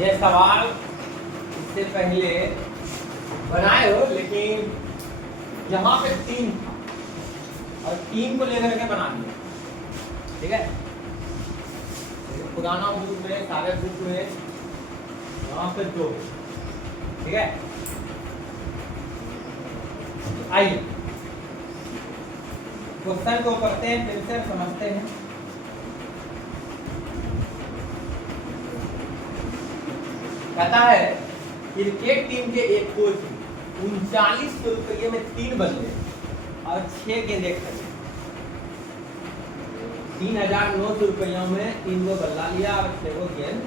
ये सवाल इससे पहले बनाए हो, लेकिन यहाँ पे 3 था और 3 को लेकर के बना दिया। ठीक है, पुराना बुक में, सारे बुक में यहाँ पे 2। ठीक है, आइए क्वेश्चन को पढ़ते हैं, फिर से समझते हैं। कहता है क्रिकेट टीम के एक कोच 3900 रुपये में 3 बल्ले और 6 गेंदें खरीदे। 3900 रुपयों में 3 गो बल्ला लिया और 6 गो गेंद,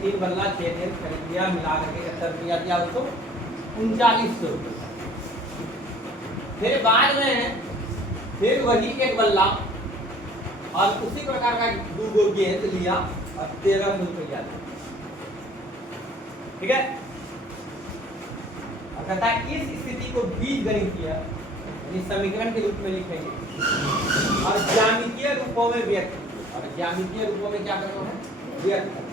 3 बल्ला 6 गेंद खरीद लिया, मिला करके 70 रुपया दिया उसको 3900 रुपये। फिर बाद में फिर वही एक बल्ला और उसी प्रकार का 2 गो गेंद लिया और 1300 रुपया दिया। ठीक है, और कहता है इस स्थिति को बीजगणितीय यानी समीकरण के रूप में लिखेंगे और ज्यामितीय रूपों में व्यक्त कीजिए। और ज्यामितीय रूपों में क्या करना है? व्यक्त करना,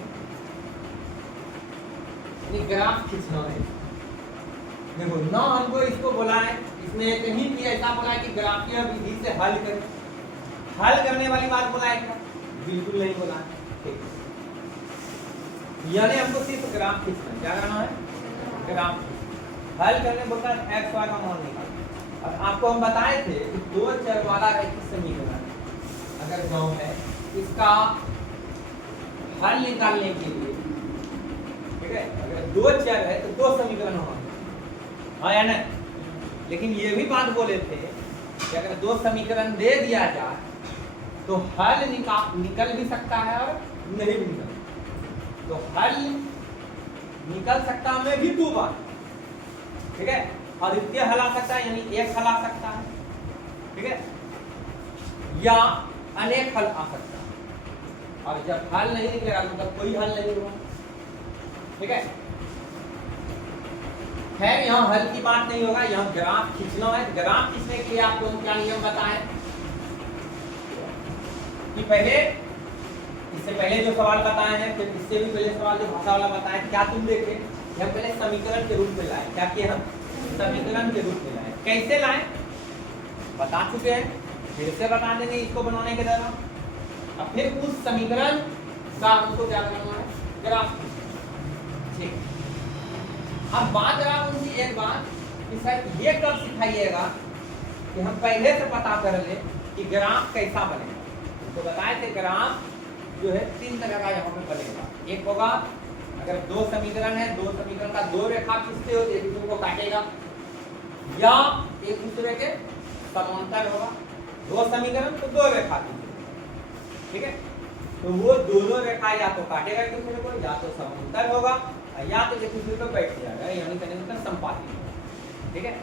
यानी ग्राफ खींचना है। देखो ना, हमको इसको बोला है, इसमें कहीं भी ऐसा बोला है कि ग्राफीय विधि से हल करें। हल करने वाली बात बोला है क्या? बिल्कुल नहीं बोला है। ठीक, यानी हमको सिर्फ ग्राफ खींचना है। क्या करना है? ग्राफ। हल करने बोलता है एक्स वाई का मान निकालना। और आपको हम बताए थे कि 2 चर वाला रैखिक समीकरण अगर 9 है, इसका हल निकालने के लिए, ठीक है, अगर 2 चर है तो 2 समीकरण होंगे, हाँ या नहीं? लेकिन ये भी बात बोले थे कि अगर 2 समीकरण दे दिया जाए तो हल निकल भी सकता है और नहीं भी निकल। तो हल निकल सकता है भी 2 बार, ठीक है, और द्वितीय हल आ सकता है, यानी एक हल आ सकता है, ठीक है, या अनेक हल आ सकता है। और जब हल नहीं निकलेगा मतलब कोई हल नहीं हुआ। ठीक है, खैर यहाँ हल की बात नहीं होगा, यहाँ ग्राफ खींचना है। ग्राफ खींचने के लिए आपको हम क्या नियम बताएं कि पहले, इससे पहले जो सवाल बताए हैं, फिर इससे भी पहले सवाल जो भाषा वाला बताया, क्या तुम देखे, हम पहले समीकरण के रूप में लाए। क्या किए हम? समीकरण के रूप में लाए। कैसे लाए बता चुके हैं, फिर से बता देंगे इसको बनाने के दौरान। अब फिर उस समीकरण का हमको क्या करना है? ग्राफ। ठीक, अब बात रहा उनकी एक बात कि सर ये कब सिखाइएगा कि हम पहले से पता कर ले कि ग्राफ कैसा बनेगा। तो बताए थे ग्राफ जो है 3 तरह का यहाँ पे बनेगा। एक होगा अगर 2 समीकरण है, 2 समीकरण का 2 रेखा खींचते हो तो एक दूसरे को काटेगा, या एक दूसरे के समांतर होगा। 2 समीकरण तो 2 रेखा खींचेगा, ठीक है, तो वो दोनों रेखा या तो काटेगा एक दूसरे को, या तो समांतर होगा, या तो एक दूसरे को बैठ जाएगा, यानी कहने का संपाती। ठीक है,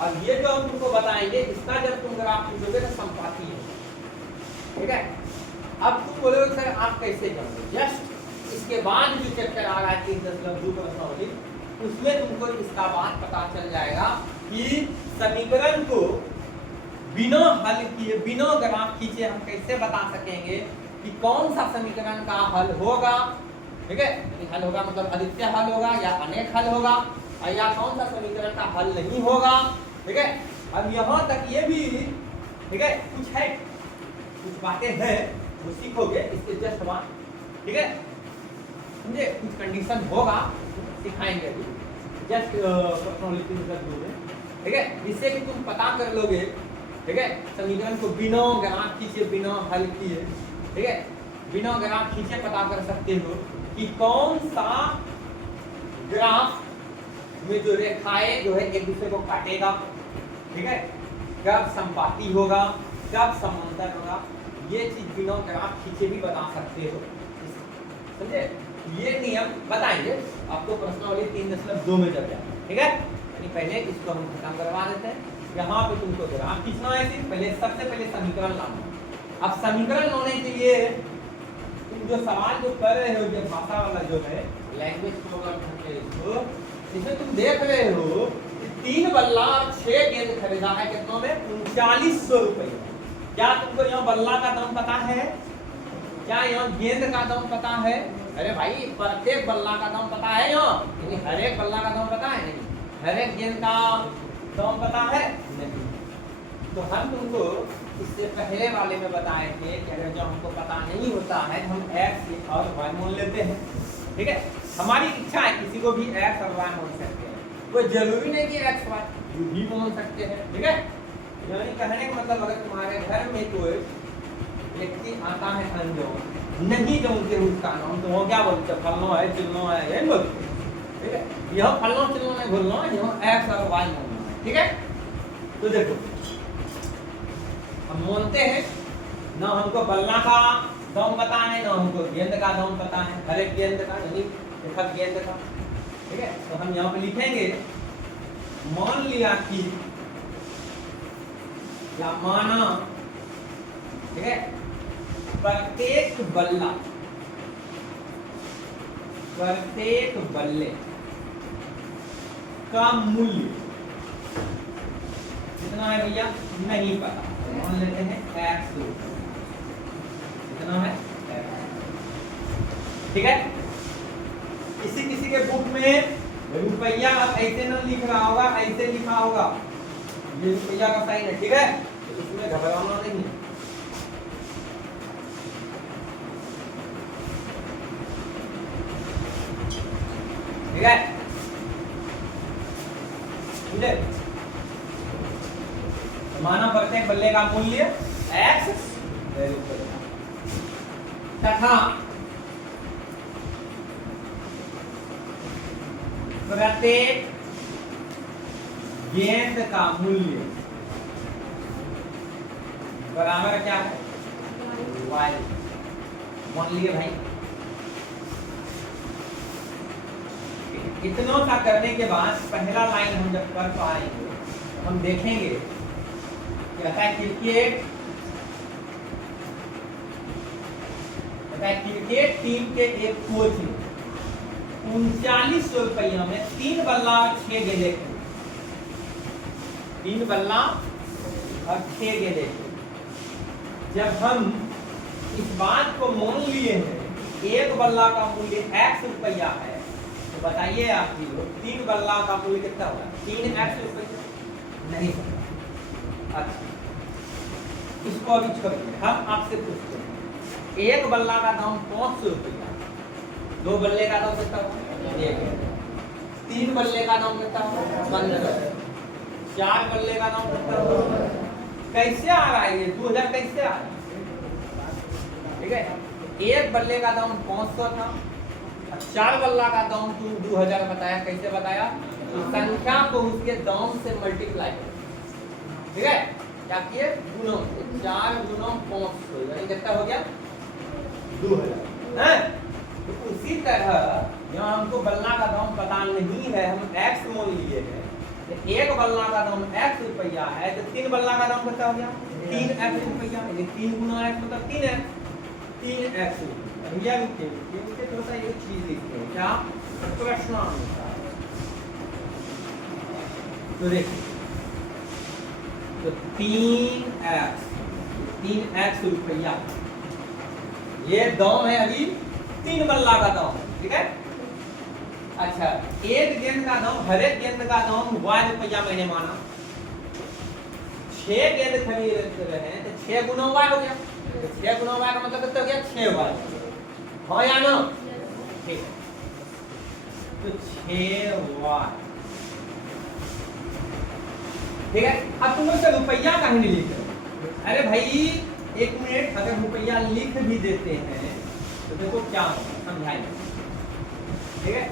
और ये जो हम तुमको बताएंगे इसका जब तुम ग्राफ खींचोगे तो संपाती है। ठीक है, अब तुम बोलोगे सर आप कैसे करोगे? जस्ट इसके बाद जो चैप्टर आ रहा है 3.2 प्रश्नावली, उसमें तुमको इसका बात पता चल जाएगा कि समीकरण को बिना हल किए, बिना ग्राफ खींचे हम कैसे बता सकेंगे कि कौन सा समीकरण का हल होगा। ठीक है, हल होगा मतलब अद्वितीय हल होगा या अनेक हल होगा, या कौन सा समीकरण का हल नहीं होगा। ठीक है, अब यहाँ तक ये भी, ठीक है, कुछ है, कुछ बातें हैं वो सीखोगे इसके जस्ट बाद। ठीक है, समझे? कुछ कंडीशन होगा, सिखाएंगे अभी जस्ट पर्सनालिटी में। ठीक है, जिससे कि तुम पता कर लोगे, ठीक है, समीकरण को बिना ग्राफ खींचे, बिना हल किए, ठीक है, बिना ग्राफ खींचे पता कर सकते हो कि कौन सा ग्राफ में जो रेखाएं जो है एक दूसरे को काटेगा, ठीक है, कब संपाती होगा, कब समांतर होगा, ये चीज बिना ग्राफ खींचे भी बता सकते हो। समझे? ये नियम बताएंगे आपको प्रश्नावली 3.2 में जब जाए। ठीक है, यानी पहले इसको हम खत्म करवा देते हैं। यहाँ पे तुमको ग्राफ खींचना है, सिर्फ पहले सबसे पहले समीकरण लाना। अब समीकरण लाने के लिए तुम जो सवाल जो कर रहे हो, जो भाषा वाला जो है लैंग्वेज प्रोग्राम, इसमें तुम देख रहे हो 3 बल्ला और 6 गेंद खरीदा है, कितनों में? 3900 रुपये। क्या तुमको यहाँ बल्ला का दाम पता है? क्या यहाँ गेंद का दाम पता है? अरे भाई प्रत्येक बल्ला का दाम पता है यहाँ, यानी हर एक बल्ला का दाम पता है नहीं, हर एक गेंद का दाम पता है नहीं। तो हम तुमको इससे पहले वाले में बताए थे कि अगर जो हमको पता नहीं होता है तो हम x और y मान लेते हैं, ठीक है। हमारी इच्छा है किसी को भी x और y मान सकते हैं, कोई जरूरी नहीं कि x y भी मान सकते हैं, ठीक है। यानी कहने का मतलब अगर तुम्हारे घर में कोई व्यक्ति आता है अनजान, नहीं जानते उसका नाम, तो वो क्या बोलते हैं? फलना है, चिलना है, यही बोलते हैं, ठीक है। यह फलना चिलना नहीं बोलना, यह x और y मानना है, ठीक है। तो देखो हम मानते हैं ना, हमको बल्ला का दाम पता है, ना हमको गेंद का दाम पता है, हर एक गेंद का, यानी एक गेंद का, ठीक है। तो हम यहाँ पे लिखेंगे मान लिया कि या माना, ठीक है, प्रत्येक बल्ले का मूल्य कितना है भैया? नहीं पता, मान लेते हैं x कितना है, ठीक है। किसी के बुक में रुपया ऐसे न लिख रहा होगा, ऐसे लिखा होगा, ये रुपया का साइन है, ठीक है। तो इसमें घबराना नहीं है, ठीक है, ठीक है। माना प्रत्येक बल्ले का मूल्य x तथा प्रत्येक गेंद का मूल्य बराबर क्या है? y। मान लिए भाई, इतना सा करने के बाद पहला लाइन हम जब कर पाएंगे तो हम देखेंगे कहता है क्रिकेट टीम के एक कोच ने 3900 रुपया में 3 बल्ला और 6 गेंदे खेले, 3 बल्ला और 6 गेंदे खेले। जब हम इस बात को मान लिए हैं एक बल्ला का मूल्य x रुपया है, तो बताइए आप जी लोग 3 बल्ला का मूल्य कितना होगा? 3x रुपया नहीं पता। अच्छा, इसको अभी छोड़िए, हम आपसे पूछते हैं एक बल्ला का दाम 500 रुपया, 2 बल्ले का दाम कितना होगा? 1। 3 बल्ले का दाम कितना होगा? 15। 4 बल्ले का दाम कितना होगा? कैसे आ रहा है ये 2000 कैसे आ रहा है? ठीक है, एक बल्ले का दाम 500 था, 4 बल्ला का दाम 2000 बताया। कैसे बताया? तो संख्या को उसके दाम से मल्टीप्लाई करो, ठीक है। क्या किए? गुणों, 4 गुणों 500 यानी कितना हो गया? 2000 है। तो उसी तरह यहाँ हमको बल्ला का दाम पता नहीं है, हम x मान लिए हैं, तो एक बल्ला का दाम x रुपया है, तो 3 बल्ला का दाम कितना हो गया? 3x रुपया, यानी 3 गुना x मतलब 3x, 3x। भैया रुकिए थोड़ा सा ये चीज लिखते हैं, क्या? प्रश्नानुसार। तो देखिए, तो 3x रुपया ये दाम है, अभी 3 बल्ला का दाम, ठीक है। अच्छा, एक गेंद का दाम, हर एक गेंद का दाम y रुपया मैंने माना, 6 गेंद खरीद रहे हैं तो 6 गुना y हो गया, तो 6 गुना y का मतलब कितना हो गया? 6y, हाँ या ना? ठीक है, तो 6y, ठीक है। अब तुम लोग रुपया कहीं नहीं लिख रहे? अरे भाई एक मिनट, अगर रुपया लिख भी देते हैं तो देखो क्या होगा, समझाएंगे, ठीक है।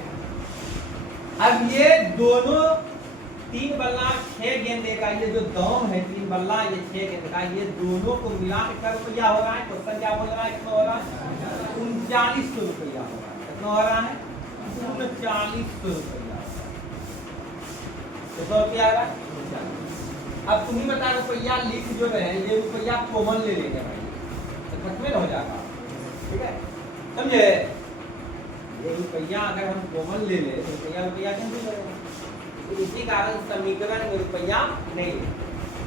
अब ये दोनों 3 बल्ला 6 गेंदे का ये जो दाम है, 3 बल्ला ये 6 गेंद का, ये दोनों को मिला के रुपया हो रहा है। क्वेश्चन क्या बोल रहा है? कितना हो रहा है? 3900 रुपया हो रहा है। कितना हो रहा है? 3900 रुपया। कितना रुपया आ रहा है? अब तुम ही बता, रुपया लिख जो रहे हैं, ये रुपया कॉमन ले लेंगे भाई, तो खत्म हो जाएगा, ठीक है, समझे? ये रुपया अगर हम कॉमन ले ले तो रुपया कैसे मिलेगा? तो इसी कारण समीकरण में रुपया नहीं है।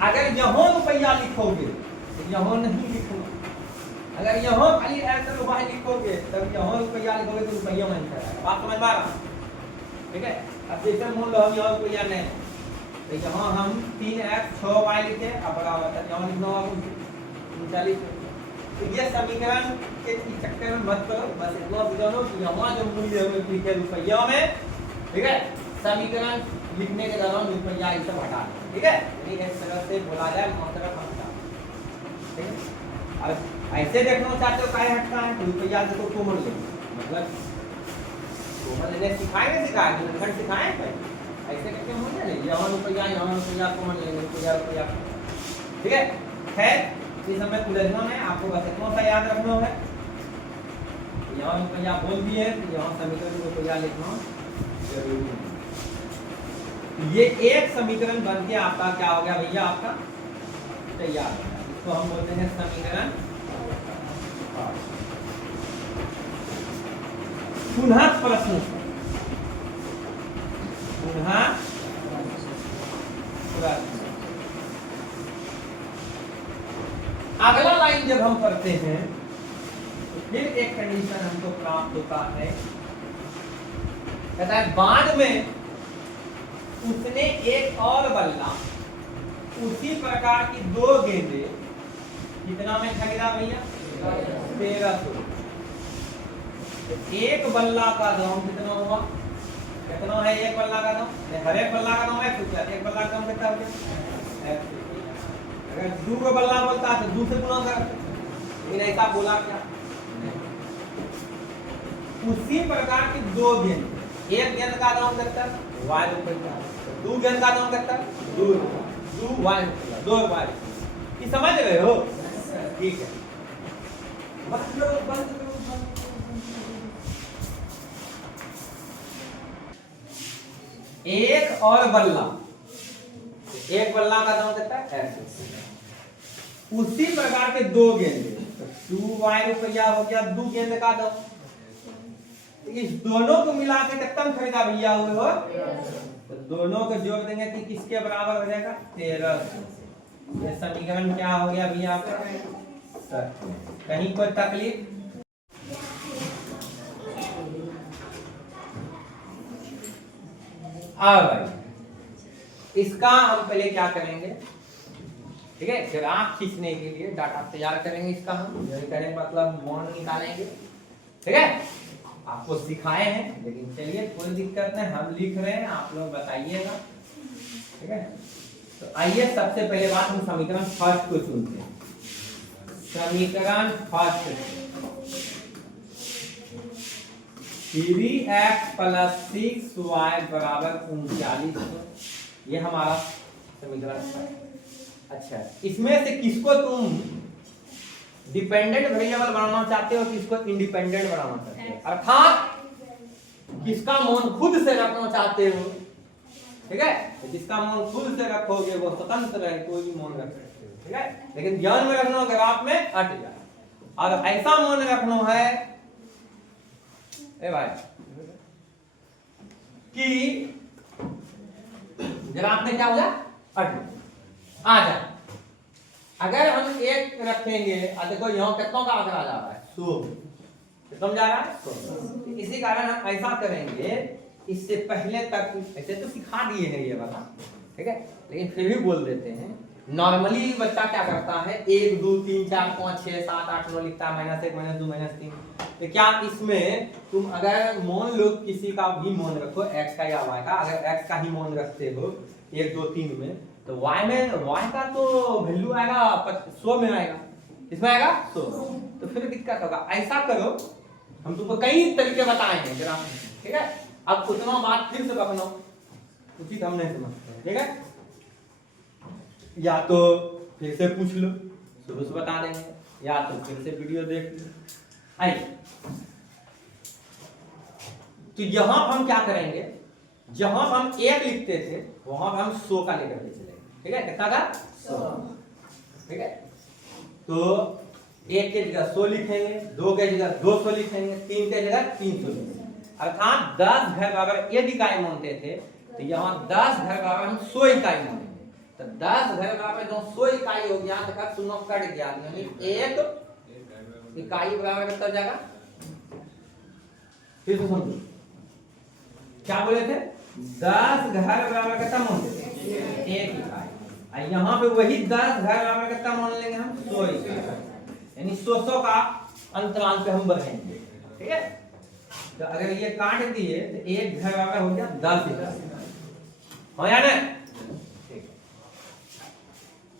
अगर यहाँ रुपया लिखोगे तो यहाँ नहीं लिखना, अगर यहाँ खाली ऐसा रुपया लिखोगे तब यहाँ रुपया लिखोगे तो रुपया में नहीं आएगा। बात समझ में आ रहा? ठीक है। अब जैसे मान लो हम यहाँ रुपया नहीं, तो यहाँ हम 3x 6y लिखे, अब बराबर है यहाँ लिखना होगा 39। तो ये समीकरण के चक्कर में मत करो, बस इतना जानो कि यहाँ जो मूल्य हमें लिखे रुपया में, ठीक है, समीकरण लिखने के दौरान रुपया इसे हटा दो, ठीक है। एक तरह से बोला जाए मात्रा हटा, ठीक है। अब ऐसे देखना चाहते हो काय हटता है तो रुपया से तो कॉमन ले, मतलब कॉमन लेने सिखाएंगे खंड सिखाएंगे ऐसे करके हो जाए यहाँ रुपया कॉमन लेंगे रुपया, ठीक है। खैर इस समय उलझना है, आपको बस इतना सा याद रखना है, यहाँ रुपया बोल दिए तो यहाँ समीकरण रुपया लिखना जरूरी है। ये एक समीकरण बन के आपका क्या हो गया भैया, आपका तैयार हो गया। इसको हम बोलते हैं समीकरण। पुनः प्रश्न, अगला लाइन जब हम पढ़ते हैं तो फिर एक कंडीशन हमको प्राप्त होता है, कहता है बाद में उसने एक और बल्ला उसी प्रकार की 2 गेंदें कितना में खरीदा भैया 1300। एक बल्ला का दाम कितना हुआ, कितना है एक बल्ला का दाम, हर एक बल्ला का दाम है रुपया, एक बल्ला का दाम कितना हो। अगर 2 बल्ला बोलता है तो 2 से गुना कर, लेकिन ऐसा बोला क्या, उसी प्रकार की 2 गेंद, एक गेंद का दाम कितना y रुपया, 2 गेंद का दाम कितना 2 y रुपया, 2 y। ये समझ रहे हो, ठीक है। एक और बल्ला, एक बल्ला का दाम कितना है, उसी प्रकार के 2 गेंदे, 2y रुपया हो गया 2 गेंद का दाम। इस दोनों को मिला के कितना खरीदा भैया हुए हो, तो दोनों को जोड़ देंगे कि किसके बराबर हो जाएगा 1300। ये समीकरण क्या हो गया भैया आपका, कहीं कोई तकलीफ। भाई इसका हम पहले क्या करेंगे, ठीक है, ग्राफ खींचने के लिए डाटा तैयार करेंगे, इसका हम करेंगे मतलब मान निकालेंगे, ठीक है। आपको सिखाए हैं लेकिन चलिए कोई दिक्कत नहीं, हम लिख रहे हैं आप लोग बताइएगा, ठीक है। तो आइए सबसे पहले बात हम समीकरण फर्स्ट को चुनते हैं। समीकरण फर्स्ट 3x + 6y = 39, ये हमारा समीकरण है। अच्छा, इसमें से किसको तुम डिपेंडेंट वेरिएबल बनाना चाहते हो, किसको इंडिपेंडेंट बनाना चाहते हो, अर्थात किसका मान खुद से रखना चाहते हो, ठीक है। तो जिसका मान खुद से रखोगे वो स्वतंत्र है, कोई भी मान रख सकते हो, ठीक है। लेकिन ध्यान में रखना ग्राफ में हट जाए, और ऐसा मान रखना है ए भाई कि ग्राफ में क्या हो जाए हट आ जाए। अगर हम 1 रखेंगे, देखो यहाँ कितना का आंकड़ा जा रहा है 100, कितना जा रहा है 100। इसी कारण हम ऐसा करेंगे, इससे पहले तक ऐसे तो सिखा दिए हैं ये वाला, ठीक है, लेकिन फिर भी बोल देते हैं। नॉर्मली बच्चा क्या करता है 1 2 3 4 5 6 7 8 9 लिखता है, -1 -2 -3। तो क्या इसमें तुम अगर मान लो किसी का भी मान रखो x का या y का, अगर x का ही मान रखते हो 1 2 3 में, तो y का तो वैल्यू आएगा 100 में आएगा, इसमें आएगा 100, तो फिर दिक्कत होगा। ऐसा करो, हम तुमको कई तरीके बताएंगे ग्राफ में, ठीक है। अब उतना बात फिर से रखना उचित हम नहीं समझते, ठीक है। या तो फिर से पूछ लो, शुरू से बता देंगे, या तो फिर से वीडियो देख लो। आइए, तो यहां हम क्या करेंगे, जहां हम 1 लिखते थे वहां हम 100 का लेकर के चलेंगे, ठीक है। कितना का 100, ठीक है। तो 1 के जगह 100 लिखेंगे, 2 के जगह 200 लिखेंगे, 3 के जगह 300 लिखेंगे। अर्थात 10 घर का अगर 1 इकाई मानते थे तो यहाँ 10 घर का हम 100 इकाई मानेंगे, तो 10 घर का जो 100 इकाई हो गया तो तुम कट गया, यानी 1 इकाई बराबर कितना हो जाएगा, फिर से समझो क्या बोले थे, 10 घर बराबर कितना मान लेंगे, 1 इकाई। और यहाँ पे वही 10 घर बराबर कितना मान लेंगे हम, 100 इकाई, यानी 100 का अंतराल पे हम बढ़ेंगे। ठीक है, तो अगर ये काट दिए तो 1 घर बराबर हो गया 10 इकाई, हो या नहीं।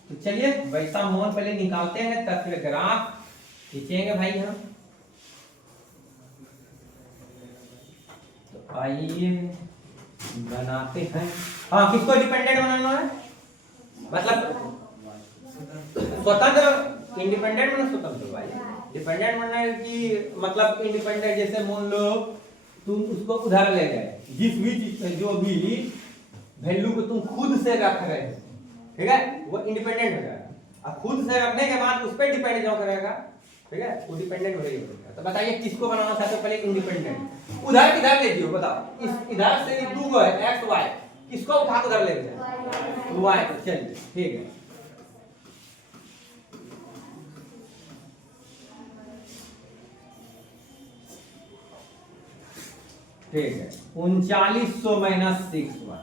तो चलिए वैसा मोल पहले निकालते हैं, तब फिर ग्राफ खींचेंगे भाई हम। तो आइए बनाते हैं। हाँ, किसको डिपेंडेंट बनाना है, मतलब स्वतंत्र, इंडिपेंडेंट मतलब स्वतंत्र भाई, डिपेंडेंट बनना है कि मतलब इंडिपेंडेंट, जैसे मान लो तुम उसको उधार ले गए, जिस भी चीज से जो भी वैल्यू को तुम खुद से रख रहे हो, ठीक है, वो इंडिपेंडेंट हो जाएगा। अब खुद से रखने के बाद उस पर डिपेंड जो करेगा, ठीक है, वो डिपेंडेंट हो जाएगा। तो बताइए किसको बनाना चाहते हो, पहले इंडिपेंडेंट। उधार किधर ले दियो बताओ, इस इधर से 2 को है एक्स वाई, किसको उठा के उधर ले गए, वाई। चलिए ठीक है, ठीक है, 3900 माइनस 6y,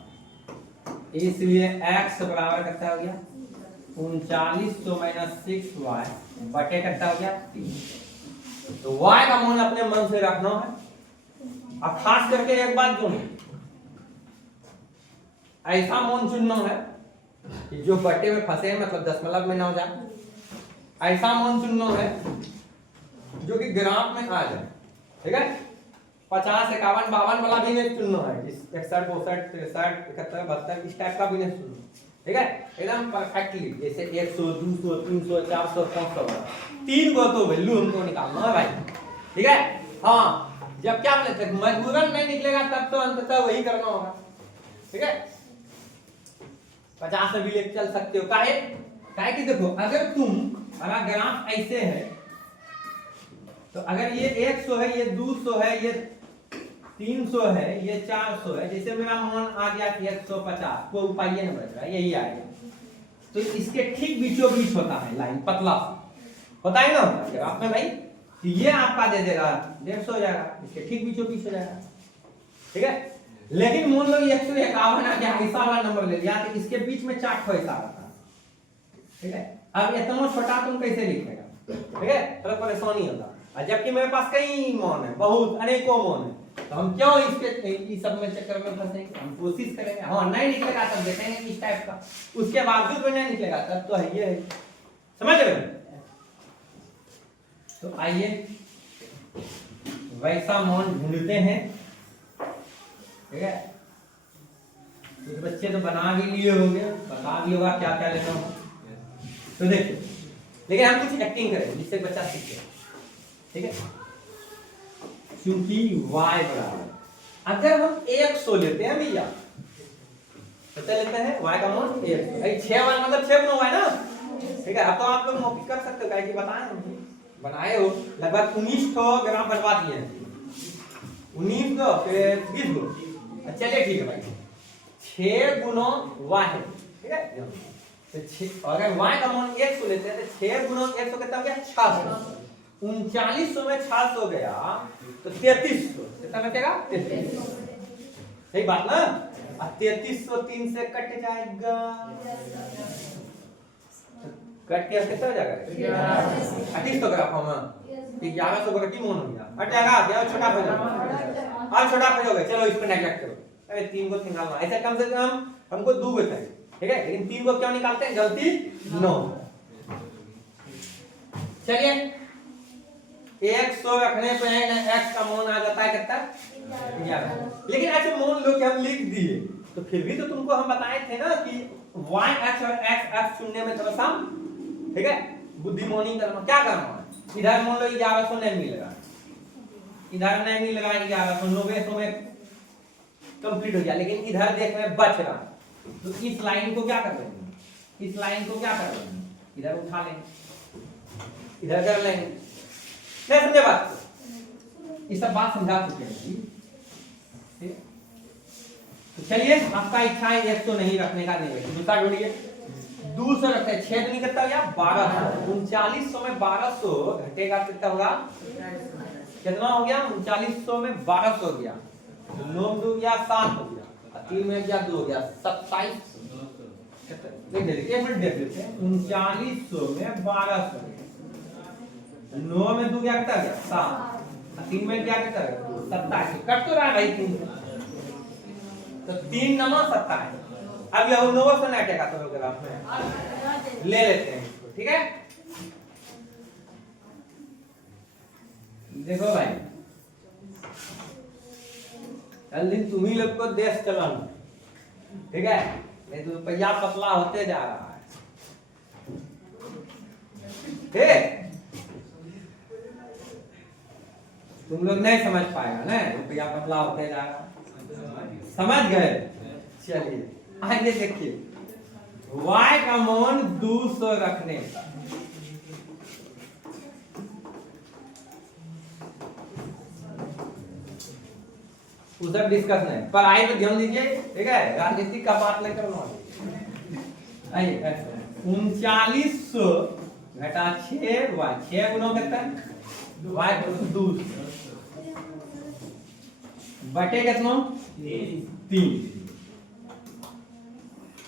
इसलिए x बराबर कितना हो गया, 3900 माइनस 6y बटे कितना हो गया 3। तो y का मान अपने मन से रखना है। अब खास करके एक बात जो ऐसा मान चुनना है कि जो बटे में फंसे हैं, मतलब दशमलव में ना हो जाए, ऐसा मान चुनना है जो कि ग्राफ में आ जाए। ठीक है, 50, 51, 52 वाला भी नहीं चुनना है, 61, 62, 63, 71, 72 इस टाइप का भी नहीं चुनना। ठीक है, एकदम परफेक्टली, जैसे 100, 200, 300, 400, 500 3 को तो वैल्यू हमको निकालना है भाई। ठीक है, हाँ, जब क्या बोले थे मजबूरन नहीं निकलेगा तब तो अंततः वही करना होगा। ठीक है, 50 से भी लेके चल सकते हो, काहे कि देखो अगर अगर ग्राफ ऐसे है तो अगर ये 100 है, ये 200 है, ये 300 है, ये 400 है, जैसे मेरा मान आ गया 150, कोई उपाय नहीं बच रहा, यही आ गया, तो इसके ठीक बीचों बीच होता है लाइन, पतला होता है ना ग्राफ में भाई, तो ये आपका दे देगा 150 हो जाएगा, इसके ठीक बीचों बीच हो जाएगा। ठीक है, लेकिन मान लो 151 आ गया, ऐसा वाला नंबर ले लिया, तो इसके बीच में 4 ऐसा आता है। ठीक है, अब इतना छोटा तुम कैसे लिखेगा, ठीक है, थोड़ा परेशानी होता है, जबकि मेरे पास कई मान है, बहुत अनेकों मान है, तो हम क्यों इसके इस सब में चक्कर में फंसेंगे, हम कोशिश करेंगे। हाँ, नहीं निकलेगा तब देखेंगे किस टाइप का, उसके बावजूद भी नहीं निकलेगा तब तो है, ये है, समझ रहे हो। तो आइए वैसा मान ढूंढते हैं। ठीक है, कुछ बच्चे तो बना भी लिए होंगे, बता भी होगा क्या क्या लेना हो, तो देखो, लेकिन हम कुछ एक्टिंग करें जिससे बच्चा सीखे। ठीक है, क्योंकि y बराबर, अगर हम 100 लेते हैं भैया, कितना लेते हैं, y का मान 100, 6 वाला मतलब 6 गुना y ना। ठीक है, अब तो आप लोग मौखिक कर सकते हो, क्या कि बताएं, बनाए हो लगभग 19 ग्राम बनवा दिए हैं, 19 को फिर 20 को, चलिए ठीक है भाई, 6 गुना y है। ठीक है, तो अगर y का मान 100 लेते हैं तो 6 गुना 100 कितना हो गया, 600, 3900 में 600 गया तो 3300 कितना बचेगा, 3300, सही बात ना। अब 3300 3 से कट जाएगा, कट के कितना हो जाएगा, 3800 ग्राफ में 1100 ग्राफ की मान हो गया, हट जाएगा, क्या छोटा हो जाएगा, और छोटा हो जाएगा। चलो इसको नेगलेक्ट करो, अरे 3 को निकालना, ऐसे कम से कम हमको 2 को चाहिए। ठीक है, लेकिन 3 को क्यों निकालते हैं, गलती 9। चलिए 100 रखने पे x का मान आ जाता है कितना, 11। लेकिन ऐसे मान लो कि हम लिख दिए, तो फिर भी तो तुमको हम बताए थे ना कि y x और x चुनने में थोड़ा सा, ठीक है, बुद्धिमानी करना, क्या करना है, इधर मान लो 1100 नहीं मिल रहा, इधर नहीं मिल रहा 1100, 900 में कंप्लीट हो गया, लेकिन इधर देख रहे बच रहा, तो इस लाइन को क्या कर लेंगे, इस लाइन को क्या कर लेंगे, इधर उठा लेंगे, इधर कर लेंगे, नहीं समझे बात को, ये सब बात समझा चुके हैं। तो चलिए, आपका इच्छा है 100 नहीं रखने का, नहीं है, दूसरा ढूंढिए। 200 रखते हैं, 6 दूनी कितना हो गया 1200। 3900 में 1200 घटेगा कितना होगा, कितना हो गया 3900 में 1200 हो गया, 9 में 2 गया 7 हो गया, 3 में गया 2 हो गया 27। देख लीजिए एक मिनट देख लेते हैं, 3900 में 1200, 9 में 2 गया कितना गया 7, 3 में क्या कितना गया 27। कट तो रहा है भाई 3, तो 3 9 27। अब यह 9 से ना हटेगा तो ग्राफ में ले लेते हैं इसको, ठीक है। देखो भाई कल दिन तुम ही लोग को देश चलाना, ठीक है, नहीं तो रुपया पतला होते जा रहा है, ठीक। तुम लोग नहीं समझ पाएगा ना, रुपया पतला होते जा रहा है, समझ गए। चलिए आइए देखिए, y का मान 200 रखने का वो सब डिस्कस नहीं, पढ़ाई पे ध्यान दीजिए, ठीक है, राजनीति का बात नहीं करना। आइए 3900 घटा 6y, 6 गुना कितना y को 200 बटे कितना 3।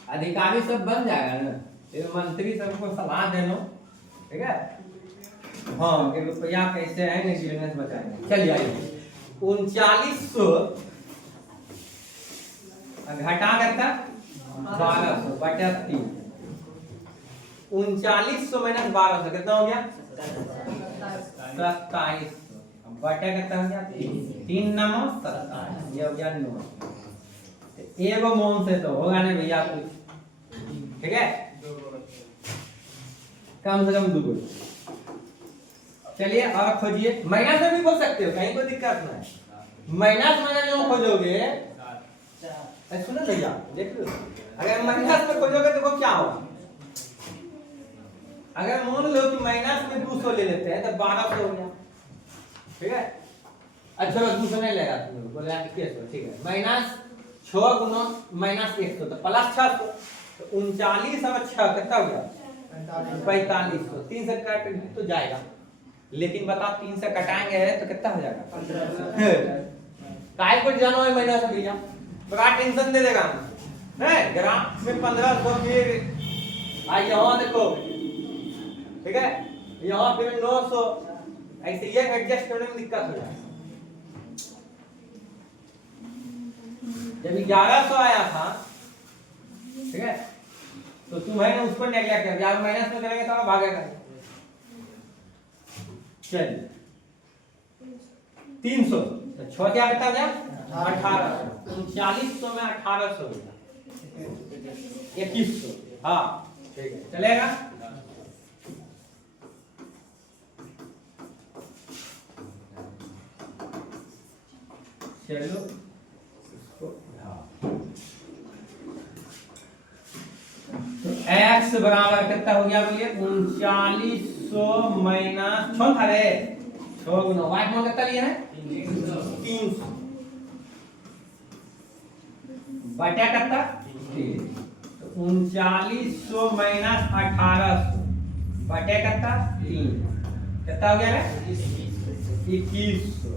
अधिकारी सब बन जाएगा ना, फिर मंत्री सबको सलाह देना, ठीक है, हाँ कि रुपया कैसे है ना बिजनेस बचाएंगे। चलिए आइए 3900 घटा करता 1200 बटा 3, 3900 माइनस 1200 कितना हो गया 2700 बटा कितना हो गया 3 9 27, ये हो गया 9। एगो मौन से तो होगा नहीं भैया कुछ, ठीक है, कम से कम 2। चलिए और खोजिए, माइनस में भी खोज सकते हो, कहीं कोई दिक्कत नहीं। माइनस में जो खोजोगे, सुनो भैया देख लो, अगर माइनस में खोजोगे तो क्या होगा, अगर मान लो कि माइनस में 200 ले लेते हैं तो 1200 हो गया, ठीक है। अच्छा 200 नहीं लेगा तुम लोग, बोले 2100, ठीक है, माइनस 6 गुना माइनस 100 तो प्लस 600, तो 39 और 6 कितना हो गया 4500। 3 से काट तो जाएगा, लेकिन बताओ 3 से कटाएंगे तो कितना हो जाएगा 1500। काय को जानो है महीना से भैया, बड़ा टेंशन दे देगा नहीं, ग्राफ में 1500 फिर आज यहाँ देखो, ठीक है, यहाँ फिर 900, ऐसे ये एडजस्ट करने में दिक्कत हो जाएगा। जब 1100 आया था, ठीक है, तो तुम्हें उस पर नेगलेक्ट कर दिया, माइनस में करेंगे तो भागेगा। चलिए 300 तो 6 क्या कितना गया 1800, 3900 में 1800 2100, हाँ ठीक है चलेगा। चलो तो x बराबर कितना हो गया बोलिए 3900 माइनस 6 था रे 6 गुना y मान कितना लिया है 300 बटा कितना 3, तो 3900 माइनस 1800 बटे कितना 3 कितना हो गया रे 2100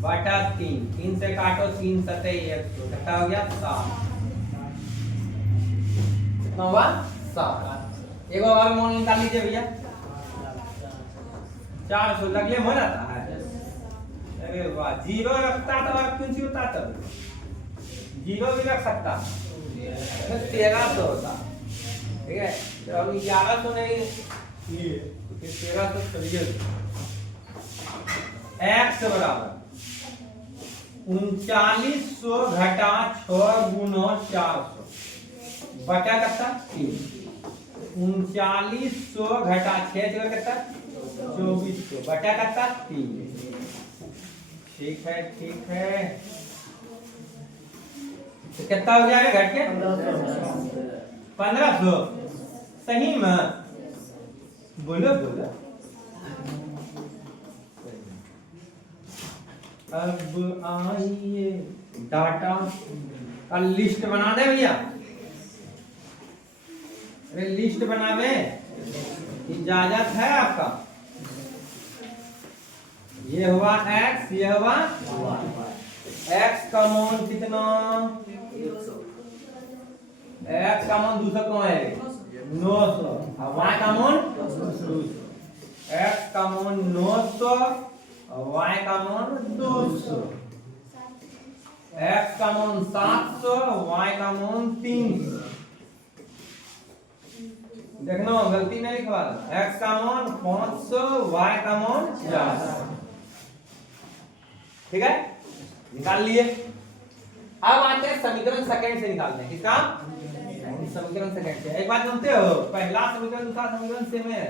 बटा 3 से काटो 3 सते 100 कितना हो गया 7, कितना हुआ 7। एक और मान निकाल लीजिए भैया 400 लगले हो जाता है। अरे वाह, जीरो रखता तो और कुछ होता तब जीरो भी रख सकता, 1300 होता, ठीक है, तो हम 1100 नहीं लिए, 1300 चलिए। x बराबर 3900 घटा 6 गुना 400 बटा कितना 3, 3900 घटा 6 जगह कितना 2400 बटा कितना 3, ठीक है ठीक है, तो कितना हो जाएगा घट के 1500, सही में बोलो बोलो। अब आइए डाटा का लिस्ट बना दे भैया, अरे लिस्ट बनावे इजाजत है आपका। ये हुआ x, ये हुआ x का मान कितना, x का मान 200 कौन है 900 और y का मान 200। x का मान 900 और y का मान 200। x का मान 700 y का मान 300। देखना गलती नहीं लिखवा, x का मान 500 y का मान 400। ठीक है, निकाल लिए। अब आते हैं समीकरण सेकंड से निकालते हैं। किसका समीकरण सेकंड से। एक बात जानते हो, पहला समीकरण दूसरा समीकरण सेम है।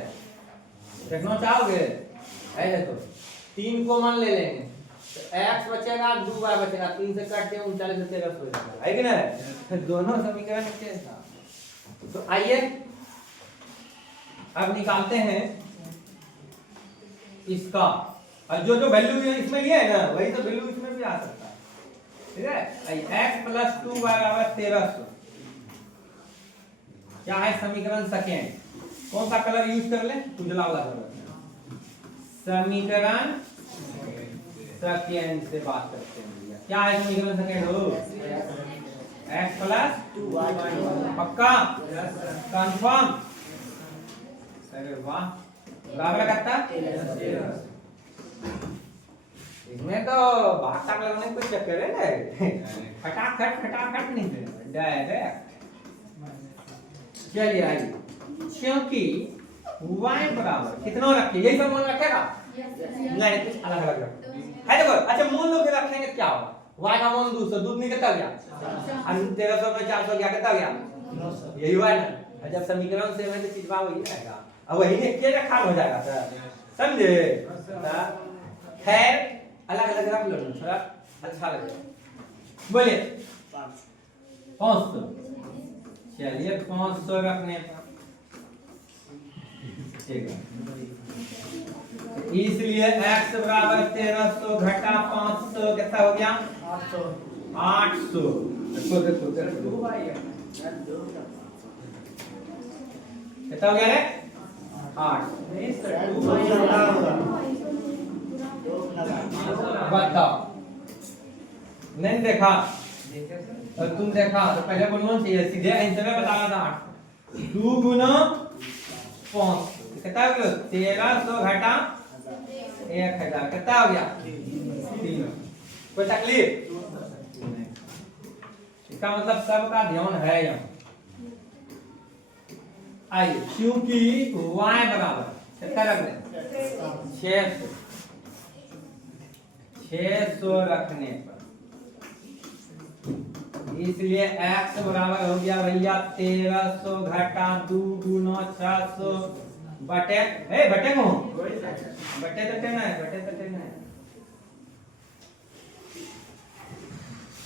देखना चाहोगे, ऐ देखो 3 को मान ले लेंगे तो x बचेगा 2y बचेगा, 3 से काट के 39 बचेगा, हो जाएगा है कि नहीं। दोनों समीकरण सेम था। तो आइए अब निकालते हैं इसका, और जो जो वैल्यू इसमें ये है ना वही तो वैल्यू इसमें भी आ सकता है। ठीक है, x प्लस 2y बराबर 1300 क्या है समीकरण सेकंड। कौन सा कलर यूज कर ले, उजला वाला कलर। समीकरण सेकंड से बात करते हैं। क्या है समीकरण सेकंड हो, x प्लस 2y पक्का कंफर्म। अरे वाह, बराबर करता इसमें तो भाषा लगने कुछ चक्कर है ना, फटाफट नहीं डायरेक्ट। चलिए आइए, क्योंकि y बराबर कितना रखे, यही सब मान रखेगा नहीं, कुछ अलग अलग है। देखो अच्छा मान लो कि रखेंगे क्या होगा, y का मान 200, दूध नहीं कितना गया 1300 में 400 गया, कितना गया यही हुआ ना। जब समीकरण से में तो चीज वही रहेगा, अब वही ने क्या रखा हो जाएगा सर, समझे। खैर अलग अलग रख लो थोड़ा अच्छा लगेगा। बोलिए 500, चलिए 500 रखने पर ठीक है। इसलिए x बराबर 1300 घटा 500 कितना हो गया 800। देखो देखो देखो कितना हो गया रे 8। बताओ नहीं देखा और तुम देखा तो पहले बोलना चाहिए, सीधे आंसर में बताना था। 2 गुना 5 कितना हो गया 1300 घटा 1000 कितना हो गया 3। कोई तकलीफ, इसका मतलब सबका ध्यान है यहाँ। आइए क्योंकि y बराबर कितना रख दें 600 रखने पर, इसलिए x बराबर हो गया भैया 1300 घटा 2 गुना 600 बटे बटे को बटे तटे ना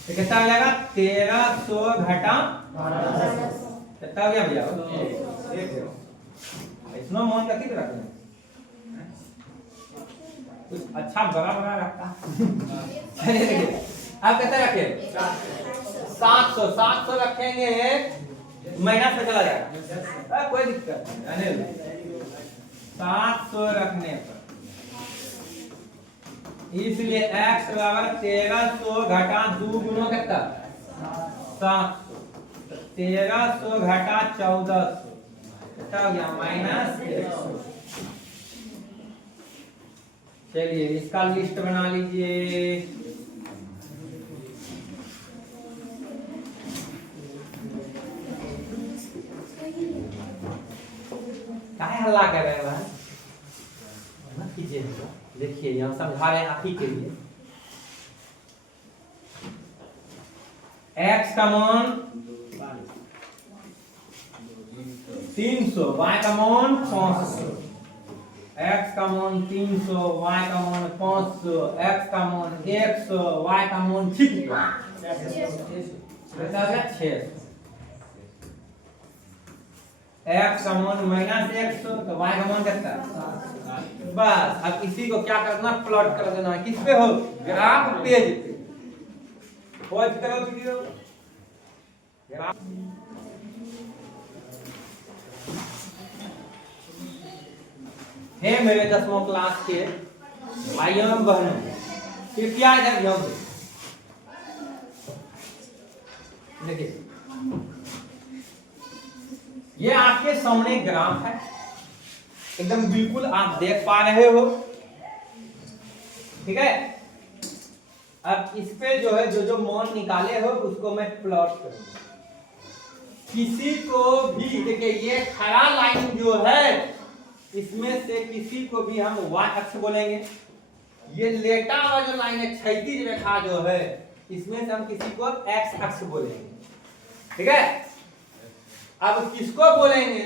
तो कितना हो जाएगा 1300 घटा कितना हो गया भैया इसमें मान का कितना रखना कुछ अच्छा बड़ा बड़ा रखता। अब कितना रखे 700 रखेंगे, महीना पे चला जाएगा कोई दिक्कत नहीं। 700 रखने पर इसलिए x बराबर 1300 घटा 2 गुना कितना 700, 1300 घटा 1400 कितना हो गया -100। चलिए इसका लिस्ट बना लीजिए। काहे हल्ला कर रहे हैं मत कीजिए, देखिए यहाँ समझा रहे हैं आप ही के लिए। x का मान 300, y का मान 500, x का मान 300, y का मान 500, x का मान 100, y का मान 600। x का मान -100 तो y का मान कितना बस। अब इसी को क्या करना प्लॉट कर देना है, किस पे हो ग्राफ पेज पे खोज करो वीडियो ग्राफ। हे मेरे 10वीं क्लास के भाइयों एवं बहनों, कृपया इधर ध्यान दें। देखिए ये आपके सामने ग्राफ है, एकदम बिल्कुल आप देख पा रहे हो, ठीक है। अब इस पे जो है जो मान निकाले हो उसको मैं प्लॉट करूंगा। किसी को भी देखिए ये खड़ा लाइन जो है इसमें से किसी को भी हम y अक्ष बोलेंगे, ये लेटा हुआ जो लाइन है क्षैतिज रेखा जो है इसमें से हम किसी को x अक्ष बोलेंगे, ठीक है। अब किसको बोलेंगे,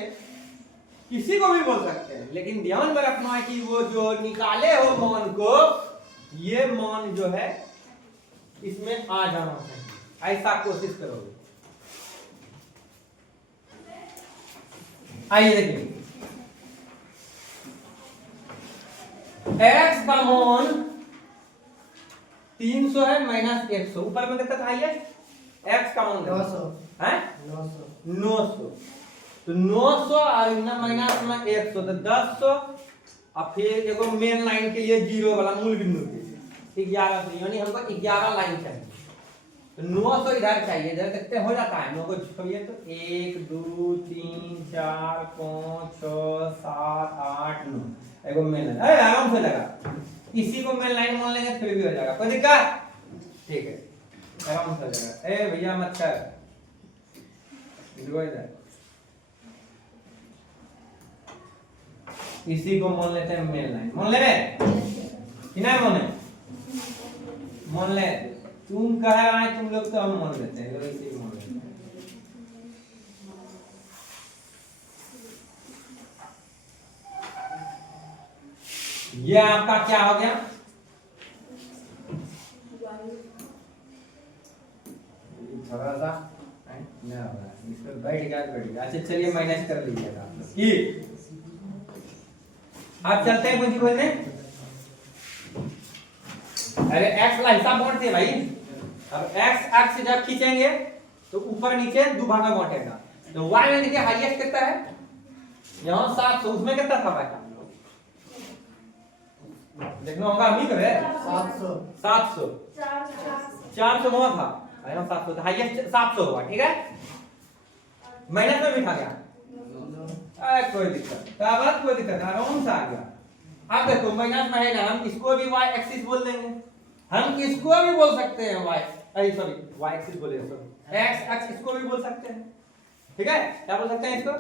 किसी को भी बोल सकते हैं, लेकिन ध्यान में रखना है कि वो जो निकाले हो मान को, ये मान जो है इसमें आ जाना चाहिए, ऐसा कोशिश करोगे। आइए देखिए x का मान 300 है माइनस 100, ऊपर में कितना था ये x का मान 900 है 900, तो 900 और इतना माइनस में 100 तो 1000, और फिर एगो मेन लाइन के लिए जीरो वाला मूल बिंदु के 11 से, यानी हमको 11 लाइन चाहिए, तो 900 इधर चाहिए, इधर कितने हो जाता है 9 को छोड़िए तो 1 2 3 4 5 6 7 8 9, एगो मेन लाइन, अरे आराम से लगा, इसी को मेन लाइन मान लेंगे फिर भी हो जाएगा, कोई दिक्कत, ठीक है आराम से हो जाएगा। ए भैया मत कर इधर, इसी को मान लेते हैं मेन लाइन, मान ले कि नहीं मान ले, तुम कह रहे हैं तुम लोग तो हम मान लेते हैं, लोग इसी को मान लेते हैं। ये आपका क्या हो गया, थोड़ा सा इस पर बैठ गया, अच्छा चलिए माइनस कर लीजिएगा कि आप चलते हैं मुझे खोलने, अरे x वाला हिसाब बांटते भाई, अब x अक्ष जब खींचेंगे तो ऊपर नीचे दो भाग में बांटेगा, तो y में देखिए हाईएस्ट कितना है यहाँ 700, उसमें कितना था भाई देखना होगा, हम ही करे 700 400 वहां था, यहाँ 700 था, हाईएस्ट 700 हुआ, ठीक है, माइनस में भी था क्या, कोई दिक्कत, कोई दिक्कत आराम से आ गया। अब देखो माइनस में है ना, हम इसको भी y एक्सिस बोल देंगे, हम इसको भी बोल सकते हैं y एक्सिस बोले, x अक्ष इसको भी बोल सकते हैं, ठीक है, क्या बोल सकते हैं इसको,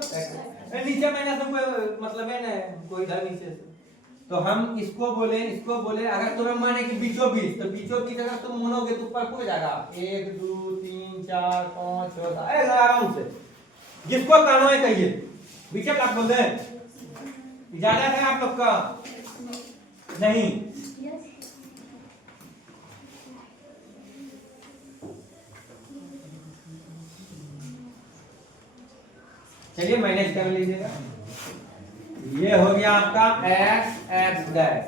नीचे माइनस में कोई मतलब है ना, कोई इधर नीचे से, तो हम इसको बोले अगर तुम्हें माने कि बीचों बीच, तो बीचों बीच अगर तुम मानोगे तो ऊपर हो जाएगा 1 2 3 4 5 6 7, आराम से जिसको कहना है कहिए, बीचे ब्लॉक बोल दे, इजाजत है आप लोग का नहीं, चलिए माइनस कर लीजिएगा, ये हो गया आपका x डैश,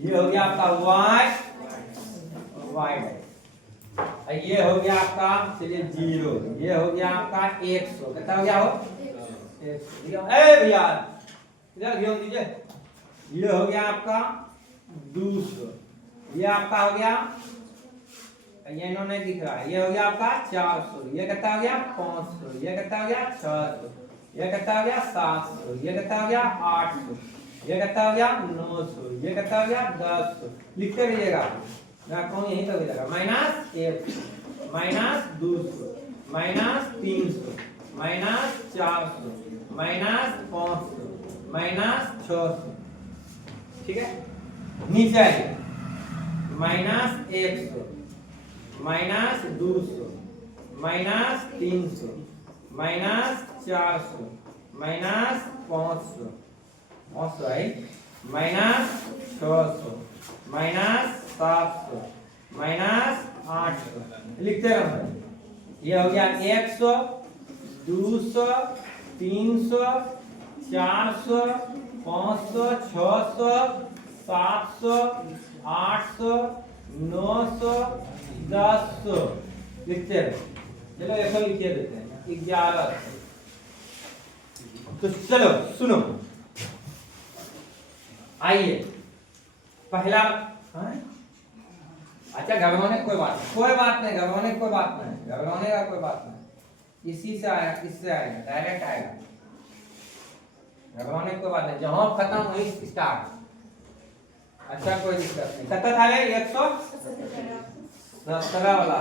ये हो गया आपका y डैश, ये हो गया आपका चलिए 0, ये हो गया आपका 100, कितना हो गया हो 100, ए भैया इधर ध्यान दीजिए, ये हो गया आपका 200, ये आपका हो गया, ये इन्होंने दिख रहा है, ये हो गया आपका 400, ये कितना हो गया 500, ये कितना हो गया 600, ये कितना हो गया 700, ये कितना हो गया 800, ये कितना हो गया 900, ये कितना हो गया 1000, लिखते रहिएगा, मैं कहूँ यहीं तक हो जाएगा, minus 100 minus 200 minus 300 minus 400 minus 500 minus 600, ठीक है, नीचे आइए minus 100 minus 200 minus 300 minus 400 minus 500 है माइनस 600 माइनस 700 माइनस 800, लिखते रहो, ये हो गया 100 200 300 400 500 600 700 800 900 1000, लिखते रहो, चलो 100 लिखिए देते हैं 11। तो चलो सुनो, आइए पहला, अच्छा घबराने कोई बात नहीं, कोई बात नहीं, घबराने कोई बात नहीं, घबराने का कोई बात नहीं, इसी से आया, इससे आएगा, डायरेक्ट आएगा, घबराने कोई बात नहीं, जहां खत्म वहीं स्टार्ट। अच्छा कोई दिक्कत नहीं, सतत आ गए 117 वाला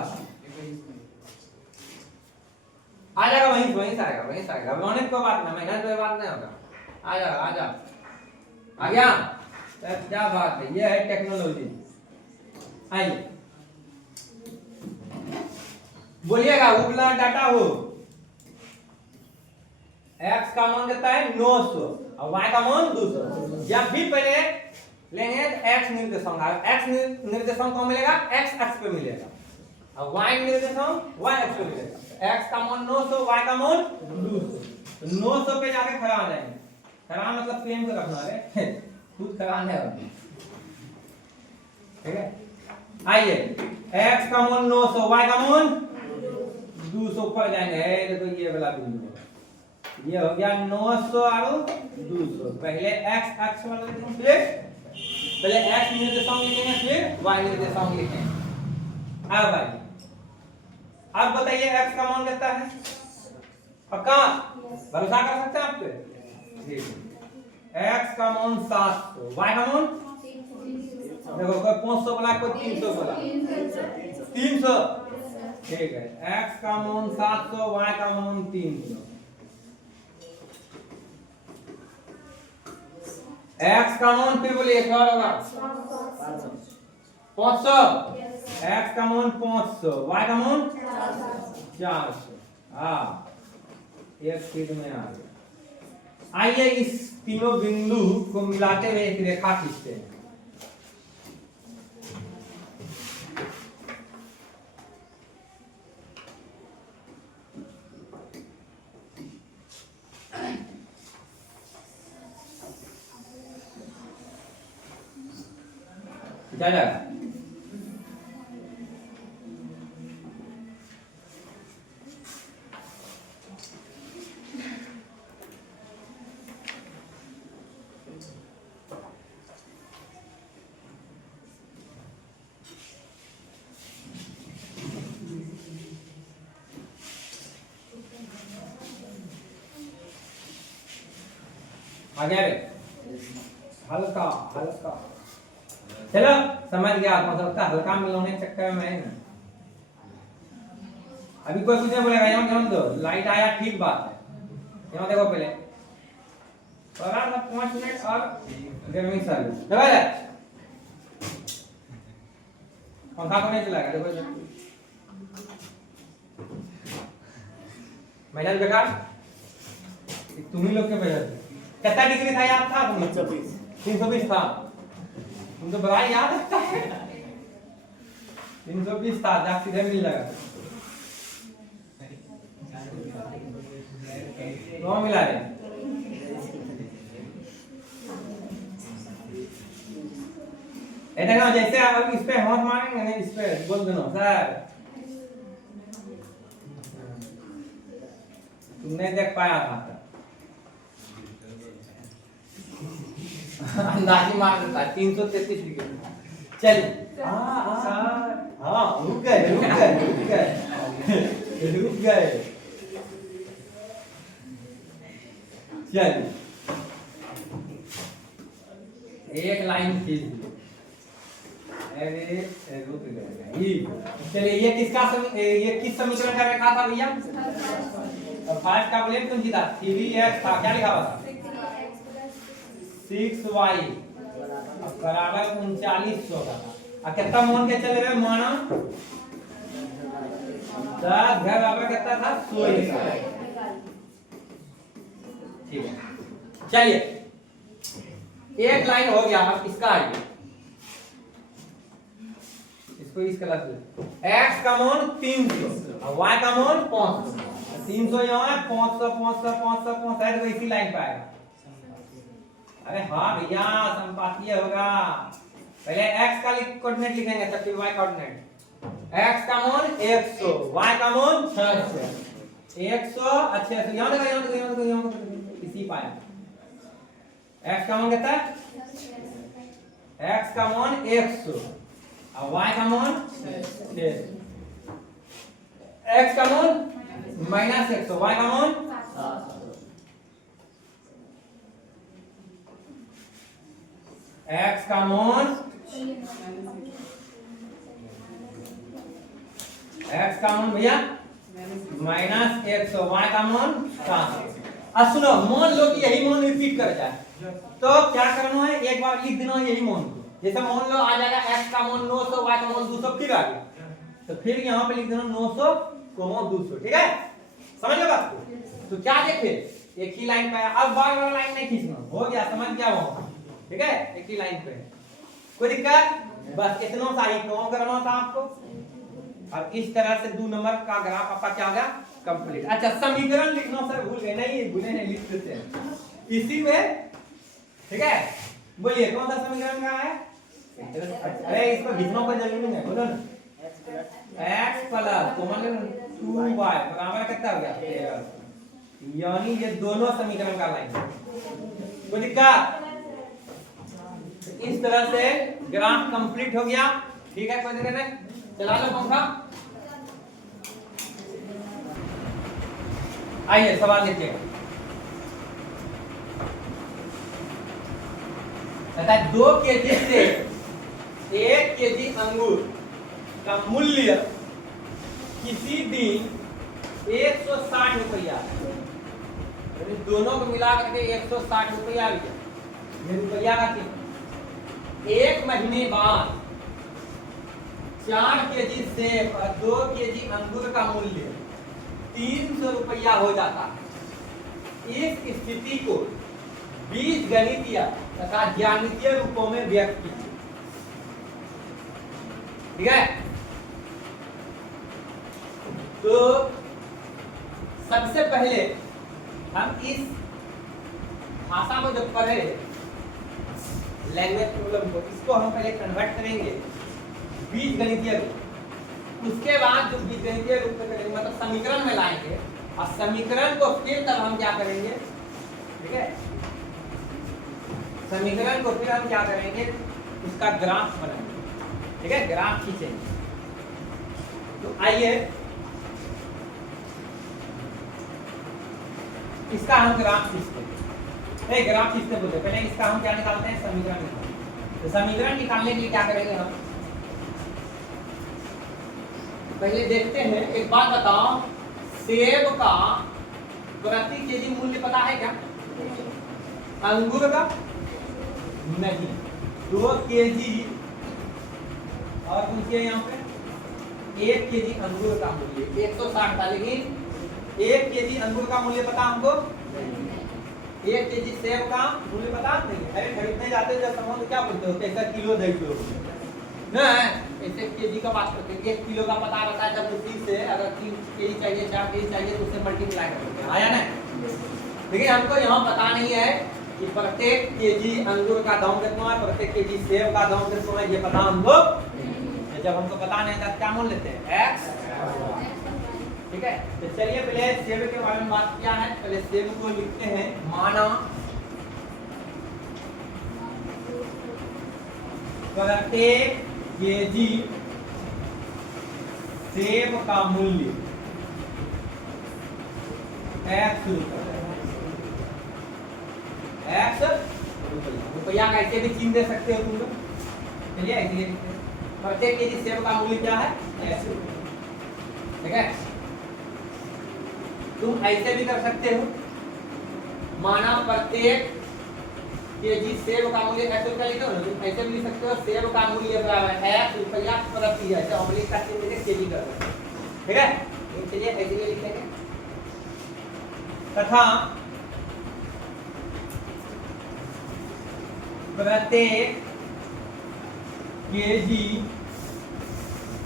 आ जाएगा, वहीं वहीं से आएगा, वहीं से आएगा, घबराने कोई बात नहीं, मेहनत कोई बात नहीं होगा, आ जाएगा, आ जा, आ गया। क्या बात है, ये है टेक्नोलॉजी। आइए बोलिएगा उबला डाटा हो, x का मान देता है 900 और y का मान 200। जब भी पहले लेंगे तो x निर्देशांक, x निर्देशांक कौन मिलेगा, x अक्ष पे मिलेगा, और y निर्देशांक y अक्ष पे मिलेगा। x का मान 900, y का मान 200, 900 पे जाके खड़ा आ जाएंगे, खड़ा मतलब प्रेम से रखना है, खुद खड़ा नहीं होगा, ठीक है। आइए x का मान 900, y का मान 200 पर जाएंगे, देखो ये वाला बिंदु, ये हो गया 900 और 200। पहले x अक्ष वाला लिखेंगे, फिर पहले x निर्देशांक लिखेंगे, फिर y निर्देशांक लिखेंगे। अब भाई अब बताइए x का मान कितना है, पक्का भरोसा कर सकते हैं आप पे, ठीक है। x का मान 700, y का मान देखो कोई 500 बोला, कोई 300 बोला, 300, ठीक है। x का मान 700, y का मान 300, x का मान फिर बोलिए क्या होगा, 500, x का मान 500, y का मान 400, हाँ एक फीट में आ गया। आइए इस तीनों बिंदु को मिलाते हुए एक रेखा खींचते हैं। जा जा आ गया रे, हल्का हल्का, चलो समझ गया आप, मतलब हल्का मिलाने के चक्कर में है ना। अभी कोई कुछ नहीं बोलेगा, यहाँ दो लाइट आया, ठीक बात है, यहाँ देखो पहले 5 मिनट और 1.5 मिनट सर्विस, देखो यार पंखा को नहीं चलाएगा, देखो मेहनत बेकार, तुम ही लोग के मेहनत। कितना डिग्री था याद था तुम्हें, 320 था, तुमको बड़ा याद रखता है, 320 था, जा सीधे मिल जाएगा, कौन मिला है, देखो जैसे आप इस पे हाथ मारेंगे ना, इस पे बोल देना सर, तुमने देख पाया था अंदाजी मार देता है, 333 डिग्री। चलिए हाँ रुक गए चलिए एक लाइन खींच दी, अरे रुक गए। चलिए ये किस समीकरण का रेखा था भैया, फर्स्ट का बोले कौन सी था, 3x था, क्या लिखा हुआ था 6y बराबर 3900 का था, और कितना मान के चले गए, माना 10 घर बराबर कितना था 100, ठीक है। चलिए एक लाइन हो गया, अब इसका आइए, इसको इस कलर से, x का मान 300 और y का मान 500, 300 यहाँ है, 500 500 500 500 है, तो इसी लाइन पे आएगा। अरे हाँ भैया संपातीय होगा, पहले x का कोऑर्डिनेट लिखेंगे, तब फिर y कोऑर्डिनेट, x का मान 100, y का मान 600, 100 अच्छे से यहाँ देखो इसी पाया, x का मान कितना है x का मान 100 और y का मान 600। x का मान -100, y का मान 700। x का मान भैया -100, y का मान 700। अब सुनो, मान लो कि यही मान रिपीट कर जाए तो क्या करना है, एक बार लिख देना यही मान को। जैसे मान लो आ जाएगा x का मान 900, y का मान 200, फिर आ गया तो फिर यहाँ पे लिख देना 900, 200। ठीक है, समझ गए बात को? तो क्या देखे, एक ही लाइन पे, अब बार बार लाइन नहीं खींचना, हो गया, समझ गया वो? ठीक है, एक ही लाइन पे, कोई दिक्कत? बस इतना सा ही काम करना था आपको। अब इस तरह से 2 नंबर का ग्राफ आपका क्या होगा, कंप्लीट। अच्छा, समीकरण लिखना सर भूल गए, नहीं भूले नहीं, लिख देते हैं इसी में। ठीक है, बोलिए कौन सा समीकरण का है? अरे इसको घिसना कोई जरूरी नहीं है, बोलो ना। x प्लस कॉमन 2y बराबर कितना हो गया, 13। यानी ये दोनों समीकरण का लाइन है, कोई दिक्कत? इस तरह से ग्राफ कंप्लीट हो गया। ठीक है, कोई दिक्कत नहीं, चला लो पंखा। आइए सवाल देखिए, कहता है 2 केजी से 1 केजी अंगूर का मूल्य किसी दिन 160 रुपया, दोनों को मिला करके 160 रुपया आ गया। ये रुपया का कितना, 1 महीने बाद 4 केजी सेब और 2 केजी अंगूर का मूल्य 300 रुपया हो जाता। इस स्थिति को बीजगणितीय तथा ज्यामितीय रूपों में व्यक्त कीजिए। ठीक है, तो सबसे पहले हम इस भाषा को जब पढ़े, लैंग्वेज प्रॉब्लम को, इसको हम पहले कन्वर्ट करेंगे बीजगणितीय रूप। उसके बाद जो बीजगणितीय रूप में करेंगे, मतलब समीकरण में लाएंगे, और समीकरण को फिर तब हम क्या करेंगे, ठीक है, समीकरण को फिर हम क्या करेंगे, उसका ग्राफ बनाएंगे। ठीक है, ग्राफ खींचेंगे। तो आइए इसका हम ग्राफ खींचते हैं। ग्राफ खींचते बोलते, पहले इसका हम क्या निकालते हैं, समीकरण निकालते हैं। तो समीकरण निकालने के लिए क्या करेंगे हम, पहले देखते हैं, एक बात बताओ, सेब का प्रति केजी मूल्य पता है क्या? अंगूर का नहीं। 2 केजी और पूछिए यहाँ पे 1 केजी अंगूर का मूल्य 160 था, लेकिन 1 केजी अंगूर का मूल्य पता हमको, 1 केजी सेब का मूल्य पता नहीं। अरे खरीदने जाते हो जब सामान तो क्या बोलते हो, कैसा किलो 2 किलो ना, ऐसे केजी का बात करते हैं। 1 किलो का पता रहता है, जब उसी से अगर 3 केजी चाहिए, 4 केजी चाहिए तो उससे मल्टीप्लाई करते हैं, आया ना? लेकिन हमको यहाँ पता नहीं है कि प्रत्येक केजी अंगूर का दाम कितना है, प्रत्येक केजी सेब का दाम कितना है, ये पता हमको। जब हमको पता नहीं था क्या मोल लेते हैं, x। ठीक है, तो चलिए पहले सेब के बारे में बात किया है, पहले सेब को लिखते हैं, माना प्रत्येक केजी सेब का मूल्य x रुपया का ऐसे भी चिन्ह दे सकते हो तुम लोग। चलिए ऐसे लिखते हैं, प्रत्येक केजी सेब का मूल्य क्या है, x। ठीक है, तुम ऐसे भी कर सकते हो, माना प्रत्येक केजी सेब का मूल्य x रुपया लिखो ना, तुम ऐसे भी लिख सकते हो, सेब का मूल्य बराबर है x रुपया प्रति, ऐसे ऑब्लिक का चिन्ह देके केजी कर सकते हो। ठीक है, चलिए ऐसे लिख लेंगे, तथा प्रत्येक केजी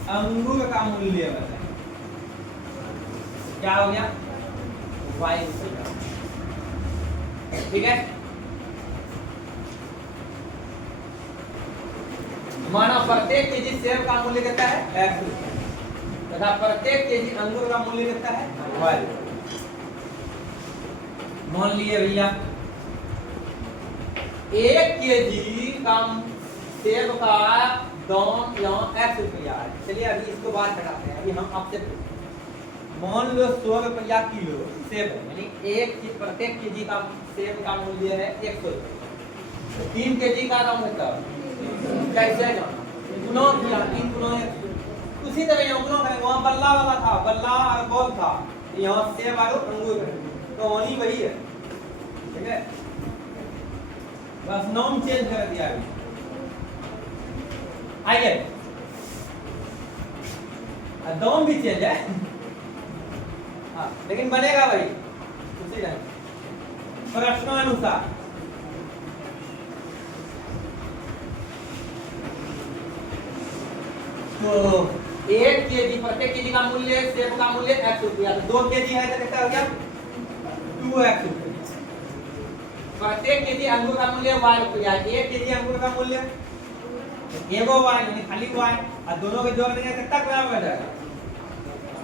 अंगूर का मूल्य बताएं, क्या हो गया, y रुपया। ठीक है, माना प्रत्येक केजी सेब का मूल्य कितना है, x रुपया, तथा प्रत्येक केजी अंगूर का मूल्य कितना है, y रुपया। मान लिए भैया 1 केजी का सेब का दाम यहाँ x रुपया है। चलिए अभी इसको बात हटाते हैं। अभी हम आपसे मान लो 100 रुपया किलो सेब है, यानी प्रत्येक केजी का सेब का मूल्य है 100 रुपया। 3 केजी का दाम होता है कैसे जाना, गुना किया 3 गुना 100। उसी तरह यहाँ गुना करेंगे, वहाँ बल्ला वाला था, बल्ला और बॉल था, यहाँ सेब और अंगूर तो होनी वही है, ठीक है। बस नाम चेंज कर दिया है। आइए दाम भी चेंज है हाँ, लेकिन बनेगा वही उसी ढंग प्रश्नानुसार। तो 1 केजी प्रत्येक केजी का मूल्य सेब का मूल्य x रुपया, तो 2 केजी है तो कितना हो गया 2x रुपया। प्रत्येक केजी अंगूर का मूल्य y रुपया, 1 केजी अंगूर का मूल्य एगो y यानी खाली y, और दोनों के जोड़ देंगे कितना बराबर हो जाएगा,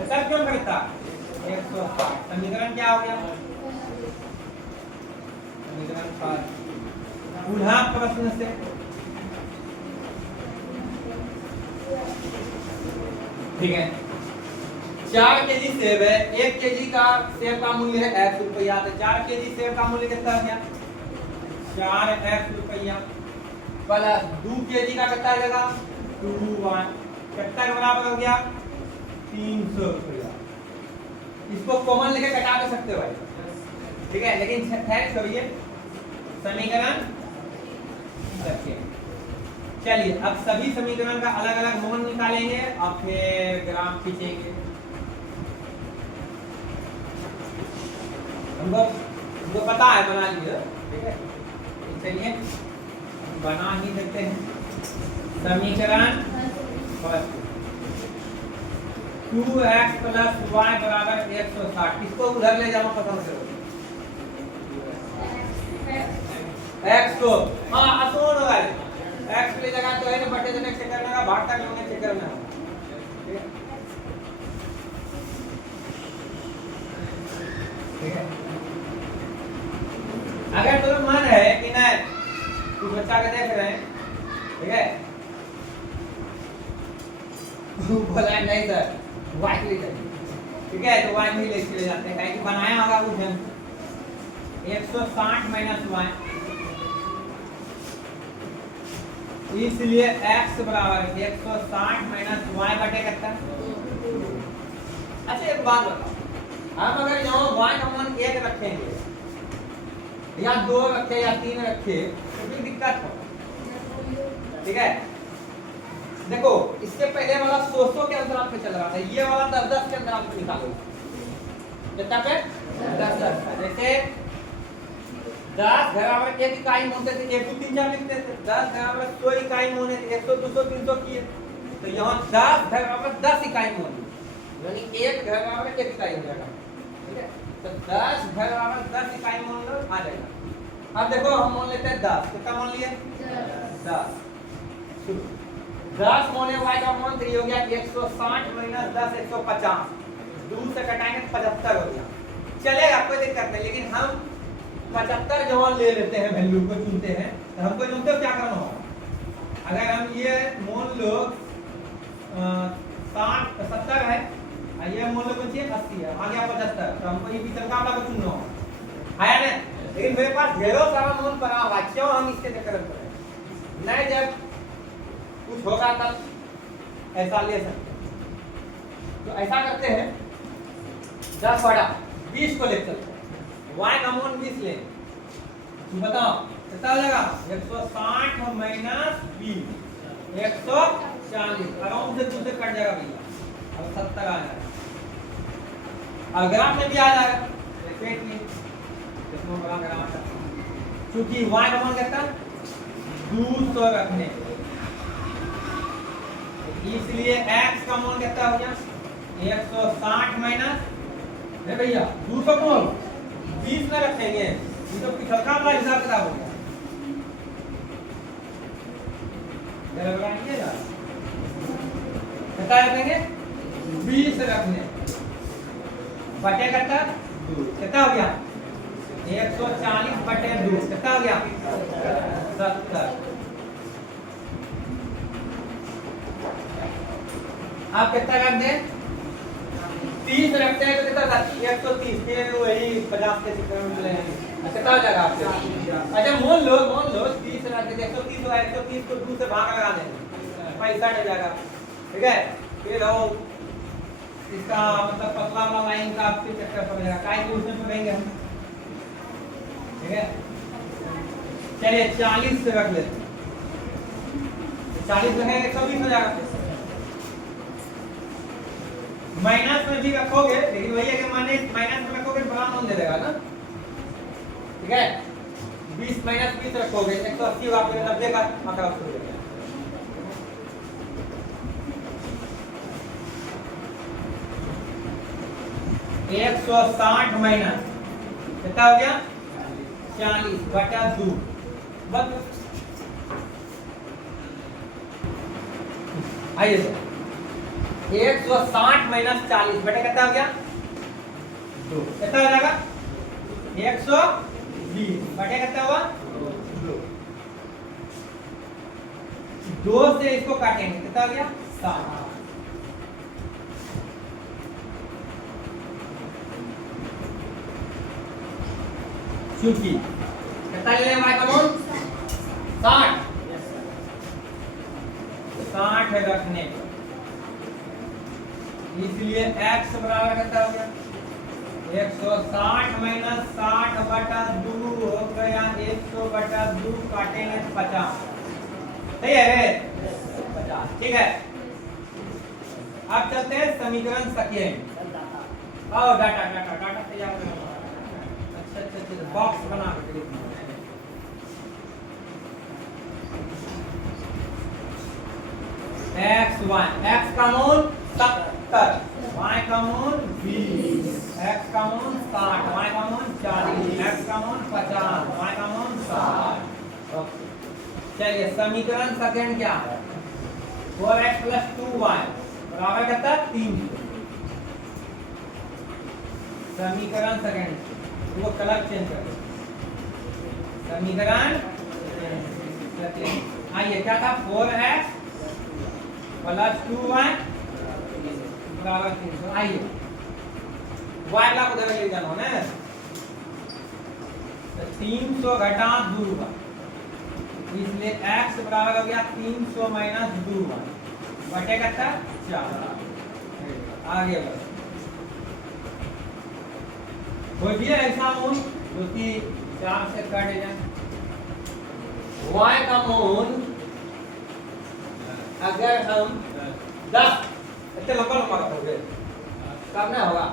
सर क्यों करता 160। समीकरण क्या हो गया, समीकरण 5। पुनः प्रश्न से ठीक है, 4 केजी सेब है, 1 केजी का सेब का मूल्य है x रुपया, तो 4 केजी सेब का मूल्य कितना हो गया 4x रुपया, प्लस 2 केजी का कितना आ जाएगा 2y, कितना के बराबर हो गया 300 रुपया। इसको कॉमन लेके कटा भी सकते हो भाई, ठीक है, लेकिन थैंक्स करिए समीकरण रखिए। चलिए अब सभी समीकरण का अलग अलग मान निकालेंगे और फिर ग्राफ खींचेंगे। हमको पता है, बना लीजिए, ठीक है। चलिए बना ही देते हैं। समीकरण फर्स्ट 2x प्लस y बराबर 160। किसको उधर ले जाना पसंद करो, x को, हाँ आसान होगा, x के लिए जगह तो है ना, बटे देने चेक करना का, भाग तक लोगे चेक करना, ठीक है। अगर तुम्हें मन है कि नहीं कुछ बच्चा के देख रहे हैं, ठीक है, बोला नहीं सर y के लिए, ठीक है, तो y भी ले चले जाते हैं, कि बनाया होगा कुछ 160 माइनस y, इसलिए x बराबर 160 माइनस y बटे कितना। अच्छा एक बात बताओ, हम अगर यहाँ y का मान 1 रखेंगे या 2 रखे या 3 रखे तो फिर दिक्कत हो, ठीक है। देखो इससे पहले वाला 100 के अंतराल पे चल रहा था, ये वाला 10-10 के अंतराल पे निकालो, कितना पे 10-10। जैसे 10 बराबर 1 इकाई होते थे 1 2 3 4 लिखते थे, 10 बराबर 100 इकाई होने थे 100 200 300 किए, तो यहाँ 10 बराबर 10 इकाई होगी, यानी 1 बराबर 1 इकाई हो जाएगा, ठीक है। तो 10 बराबर 10 इकाई मान लो आ जाएगा। अब देखो हम मान लेते हैं 10, कितना मान लिए 10, 10 मोने y का मान 3 हो गया 160 माइनस 10 150, 2 से कटाएंगे तो 75 हो गया, चलेगा कोई दिक्कत नहीं। लेकिन हम 75 जो ले लेते हैं, वैल्यू को चुनते हैं, तो हमको जानते हो क्या करना होगा। अगर हम ये मान लो 70 है, ये मान लो कौन सी 80 है, आ गया 75, तो हमको ये बीच का वाला को चुनना होगा, है ना। लेकिन मेरे पास ढेरों सारा मान पड़ा हुआ, क्यों हम इसके चक्कर में पड़े, नहीं जब कुछ होगा तब ऐसा ले सकते हैं। तो ऐसा करते हैं 10 बड़ा 20 को ले चलते हैं, y का मान 20 ले, तो बताओ कितना हो जाएगा 160 माइनस 20 140, आराम से 2 से कट जाएगा भैया, अब 70 आ जाएगा, और ग्राफ में भी आ जाएगा, रिपीट कीजिए इसमें बड़ा ग्राफ है, क्योंकि y का मान कितना 200 रखने, इसलिए x का मान कितना हो गया 160 माइनस भैया 200 को 20 में रखेंगे, ये तो पिछलका वाला हिसाब किताब हो गया, कितना रखेंगे 20 रखने, बटे कितना 2, कितना हो गया 140 बटे 2, कितना हो गया 70। आप कितना रख दें 30 रखते हैं तो कितना था 130 फिर वही 50 के चक्कर में चले जाएंगे कितना हो जाएगा आपके अच्छा मान लो 30 रख दें 130 हो 130 को 2 से भाग लगा दें 65 हो जाएगा ठीक है फिर हो इसका मतलब पतला वाला लाइन का आपके चक्कर पड़ेगा काय के उसमें पड़ेंगे हम ठीक है चलिए 40 से रख लेते 40 रखेंगे 120 हो जाएगा माइनस में भी रखोगे लेकिन वही है कि माइनस में रखोगे बड़ा मान दे देगा ना ठीक है 20 माइनस 20 रखोगे 180 आपके 90 का आंकड़ा शुरू हो जाएगा 160 माइनस कितना हो गया 40 बटा 2 बस आइए सर 160 माइनस 40 बटे कितना हो गया 2 कितना हो जाएगा 120 बटे कितना हुआ 2 से इसको काटेंगे कितना हो गया 60 चूंकि कितना ले लेंगे हमारे कमोन 60 रखने पर इसलिए x बराबर कितना हो गया 160 माइनस 60 बटा 2 हो गया 100 बटा 2 काटेंगे 50 सही है 50 ठीक है अब चलते हैं समीकरण सेकंड आओ डाटा तैयार करो अच्छा बॉक्स बना के लिखना x का मूल 70 y का मूल 20 x का मूल 60 y का मूल 40 x का मूल 50 y का मूल 60 चलिए समीकरण सेकंड क्या है 4x + 2y बराबर कितना 300 समीकरण सेकंड वो कलर चेंज कर दो समीकरण आइए क्या था 4x + 2y बराबर 300 आइए y ला उधर ले जाना है तो 300 घटा 2y इसलिए x बराबर हो गया 300 - 2y बटे कितना 4 आगे बढ़ो कोई भी ऐसा मूल जो कि 4 से कट जाए y का मूल अगर हम 10 इतने लंबा रखोगे कब ना होगा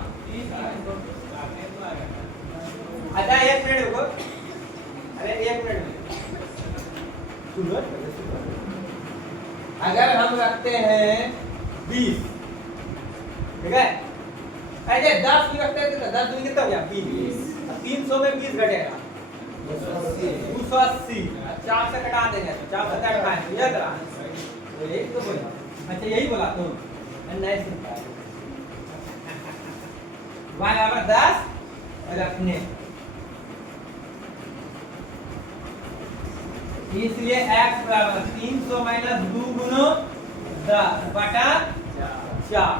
अच्छा 1 मिनट रुको अरे 1 मिनट सुनो अगर हम रखते हैं 20 ठीक है ऐसे 10 की रखते हैं तो 10 दूनी कितना हो गया 20 300 में 20 घटेगा 280 4 से कटा देंगे 4 से कटाएंगे ये करा तो यही तो बोला अच्छा यही बोला तुम नहीं सुनता y बराबर 10 रखने इसलिए x बराबर 300 - 2 गुना 10 बटा 4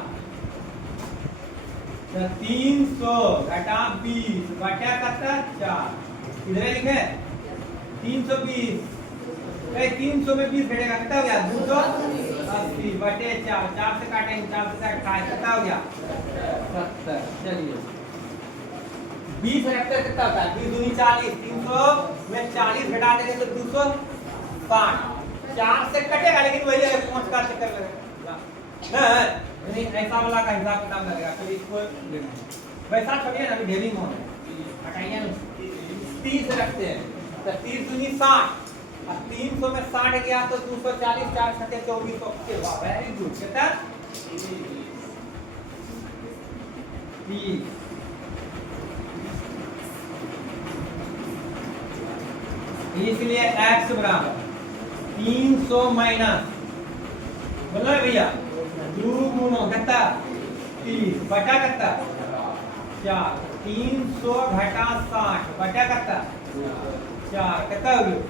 तो 300 घटा 20 बटा कितना 4 इधर लिखे 320 300 में 20 घटेगा कितना हो गया 280 बटे 4 4 से काटेंगे 4 से 28 कितना हो गया 70 चलिए 20 रखते कितना होता है 20 दूनी 40 300 में 40 घटा देंगे तो 260 4 से कटेगा लेकिन वही है 5 का चक्कर लगेगा नहीं ऐसा वाला का हिसाब किताब लगेगा फिर इसको वैसा छोड़िए ना अभी ढेरी मोन हटाइए ना 30 रखते हैं तो 30 दूनी 60 और 300 में 60 गया तो 240 4 छठे 24 वाह वेरी गुड कितना 30 इसलिए x बराबर 300 माइनस बोलो भैया 2 गुना कितना 30 बटा कितना 4 300 घटा 60 बटा कितना 4 कितना हो गया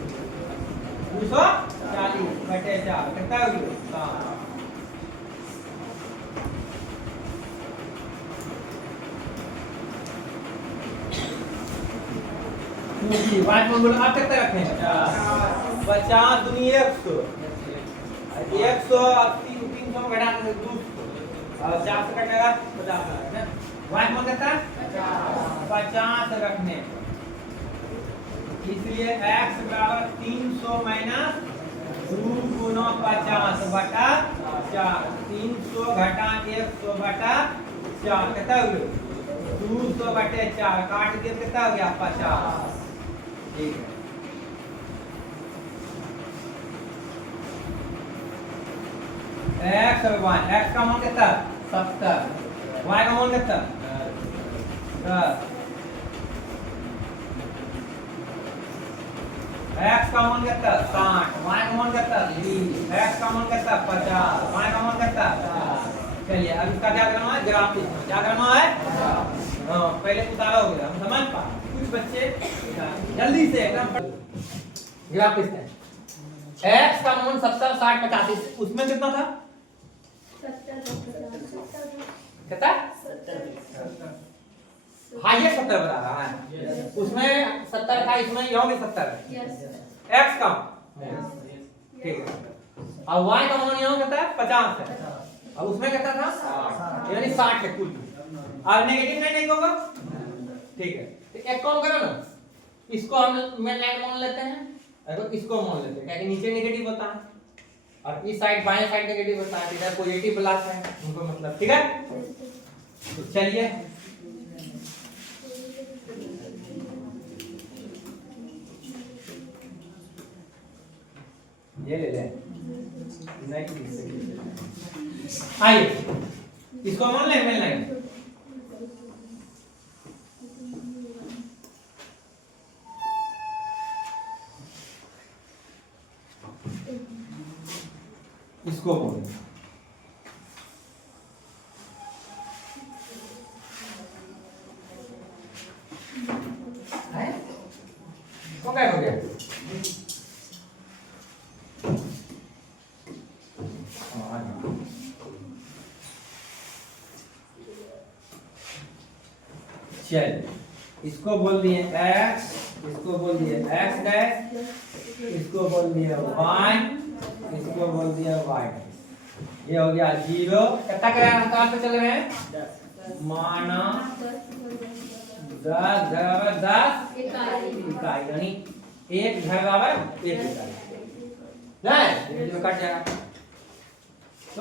240 बटे 4 कितना हो गया 7 वाई कॉमन बोलो आप तक रखें 50 दूनी 100 180 300 में घटा 200 और 4 से कटेगा 50 है ना वाई कॉमन कितना 50 रखने इसलिए x बराबर 300 माइनस 2 गुना 50 बटा 4 300 घटा 100 बटा 4 कितना हो गया 200 बटे 4 काट के कितना हो गया 50 ठीक है x और y x का मान कितना 70 y का मान कितना 10 x का मान कितना 60 y का मान कितना 20 x का मान कितना 50 y का मान कितना 50 चलिए अब इसका क्या करना है ग्राफ लिखना क्या करना है हाँ पहले उतारा हो गया हम समझ पा कुछ बच्चे जल्दी से एकदम ग्राफ लिखते हैं x का मान 70 60 85 उसमें कितना था 70 कितना 70 हाईएस्ट 70 बता रहा है उसमें 70 था इसमें यहाँ भी 70 है x का ठीक है और y का मान यहाँ कितना है 50 है और उसमें कितना था यानी 60 है कुल और नेगेटिव नहीं होगा ठीक है तो एक काम करो ना इसको हम मेन लाइन मान लेते हैं और इसको मान लेते हैं क्योंकि नीचे नेगेटिव होता है और इस साइड बाएं साइड नेगेटिव होता है इधर पॉजिटिव प्लस है उनको मतलब ठीक है तो चलिए ये ले लें आइए इसको मान लें मेन लाइन इसको बोल कौन क्या हो गया चल इसको बोल दिए x इसको बोल दिए x डैश इसको बोल दिए y इसको बोल दिया y ये हो गया 0 कितना कहाँ पे चल रहे हैं माना 10 बराबर 10 इकाई यानी एक घर बराबर 1 इकाई नहीं जो कट जाएगा तो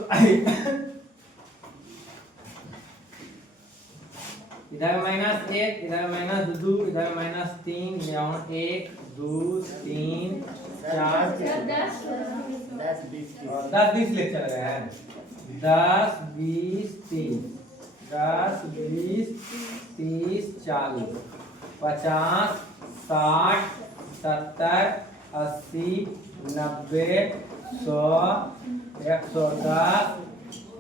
इधर -1 इधर -2 इधर -3 यहाँ 1 2 3 4 10 20 लेक्चर लगा है 10 20 30 10 20 30 40 50 60 70 80 90 100 110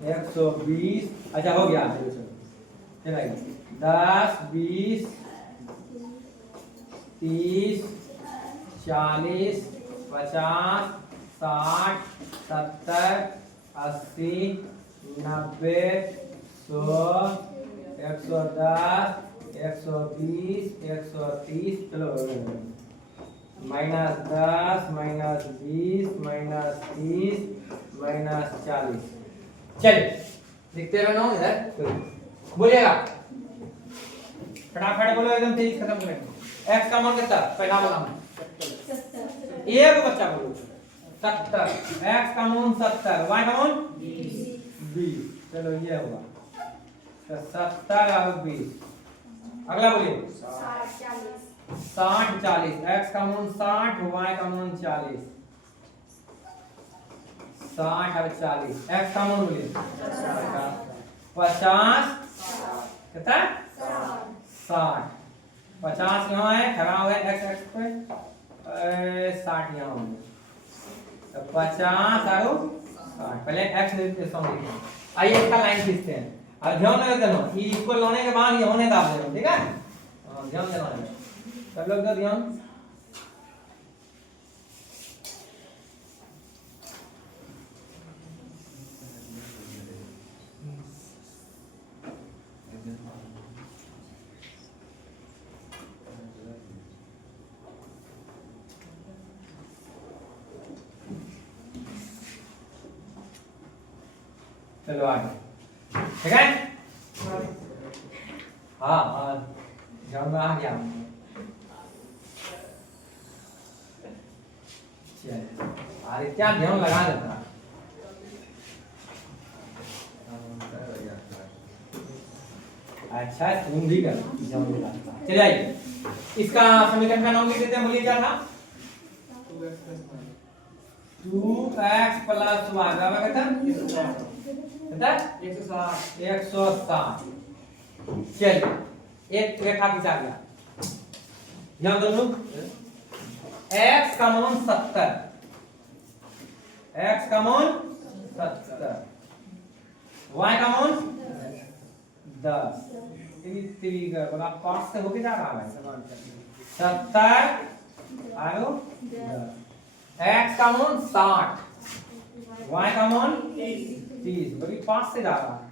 120 अच्छा हो गया चलिए 10 20 30 40 50 60 70 80 90 100 110 120 130 चलो -10 -20 -30 -40 चलिए लिखते रहना इधर बोलिएगा फटाफट बोलो एकदम तेज खत्म करें x का मान कितना पहला बोला एक बच्चा बोलो 70 x का मान 70 y का मान 20 चलो ये हुआ तो 70 और 20 अगला बोलिए 60 40 x का मान 60 y का मान 40 60 और 40 x का मान बोलिए 50 कितना 60 50 यहाँ है खड़ा हुआ है x पे 60 यहाँ होंगे तो 50 और 60 पहले x निर्देशांक लिखें आइए इसका लाइन खींचते हैं और ध्यान रख देना कि इसको लाने के बाद ये होने दाब देना ठीक है ध्यान देना है सब लोग का ध्यान चलो आगे, ठीक है। हाँ हाँ जाऊंगा आ गया। अरे क्या ध्यान लगा देता। अच्छा तुम भी कर चलिए आइए, इसका समीकरण का नाम लिख देते हैं। बोलिए क्या था? 2x प्लस वाई बराबर कितना? 160। चलिए एक रेखा खींचा गया। ध्यान दो, x का मान 70, x का मान 70, y का मान 10। बड़ा पास से होके जा रहा है। 70 आयो 10, x का मान 60, y का मान 30, बड़ी पास से जा रहा है।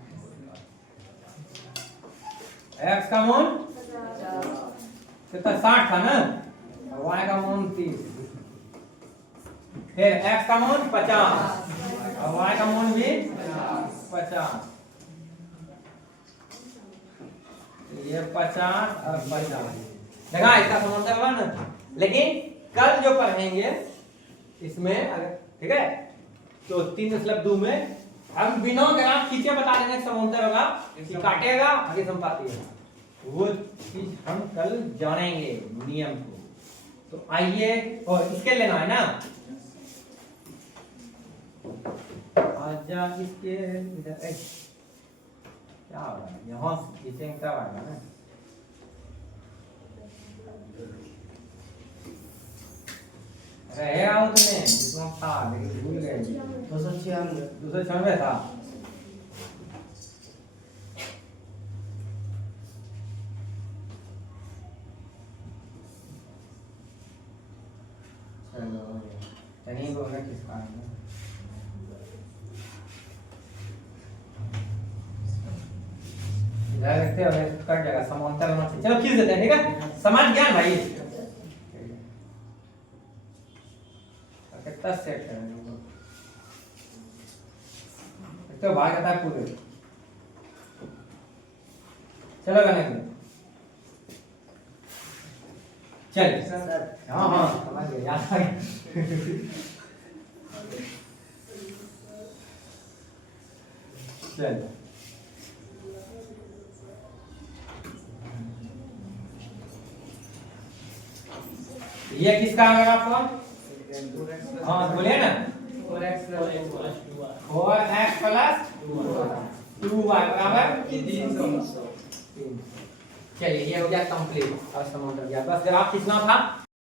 x का मान कितना? 60 था ना, y का मान 30, फिर x का मान 50 और y का मान भी 50। ये 50 और 50 देखा, इसका समांतर होगा ना। लेकिन कल जो पढ़ेंगे इसमें अगर ठीक है तो 3/2 में हम बिना ग्राफ खींचे बता देंगे समांतर होगा कि काटेगा आगे संपाती है, वो चीज हम कल जानेंगे नियम को। तो आइए, और इसके लेना है ना, आजा इसके इधर क्या होगा, यहाँ खींचेंगे तब आएगा ना। रहेगा उसमें जितना था लेकिन भूल गए। 296 था। चलो चलिए वो है किसका है ना, देखते हैं कट जाएगा समांतर होना चाहिए। चलो खींच देते हैं, ठीक है। समान ज्ञान भाई कितना सेट है तो भाग आता है पूरे। चलो करने चल। हाँ हाँ समझ गए, याद आ गया। चल ये किसका आ गया आपको? हाँ बोलिए ना, 4x प्लस 2y बराबर 300। चलिए ये हो गया कंप्लीट और समांतर गया। बस ग्राफ खींचना था।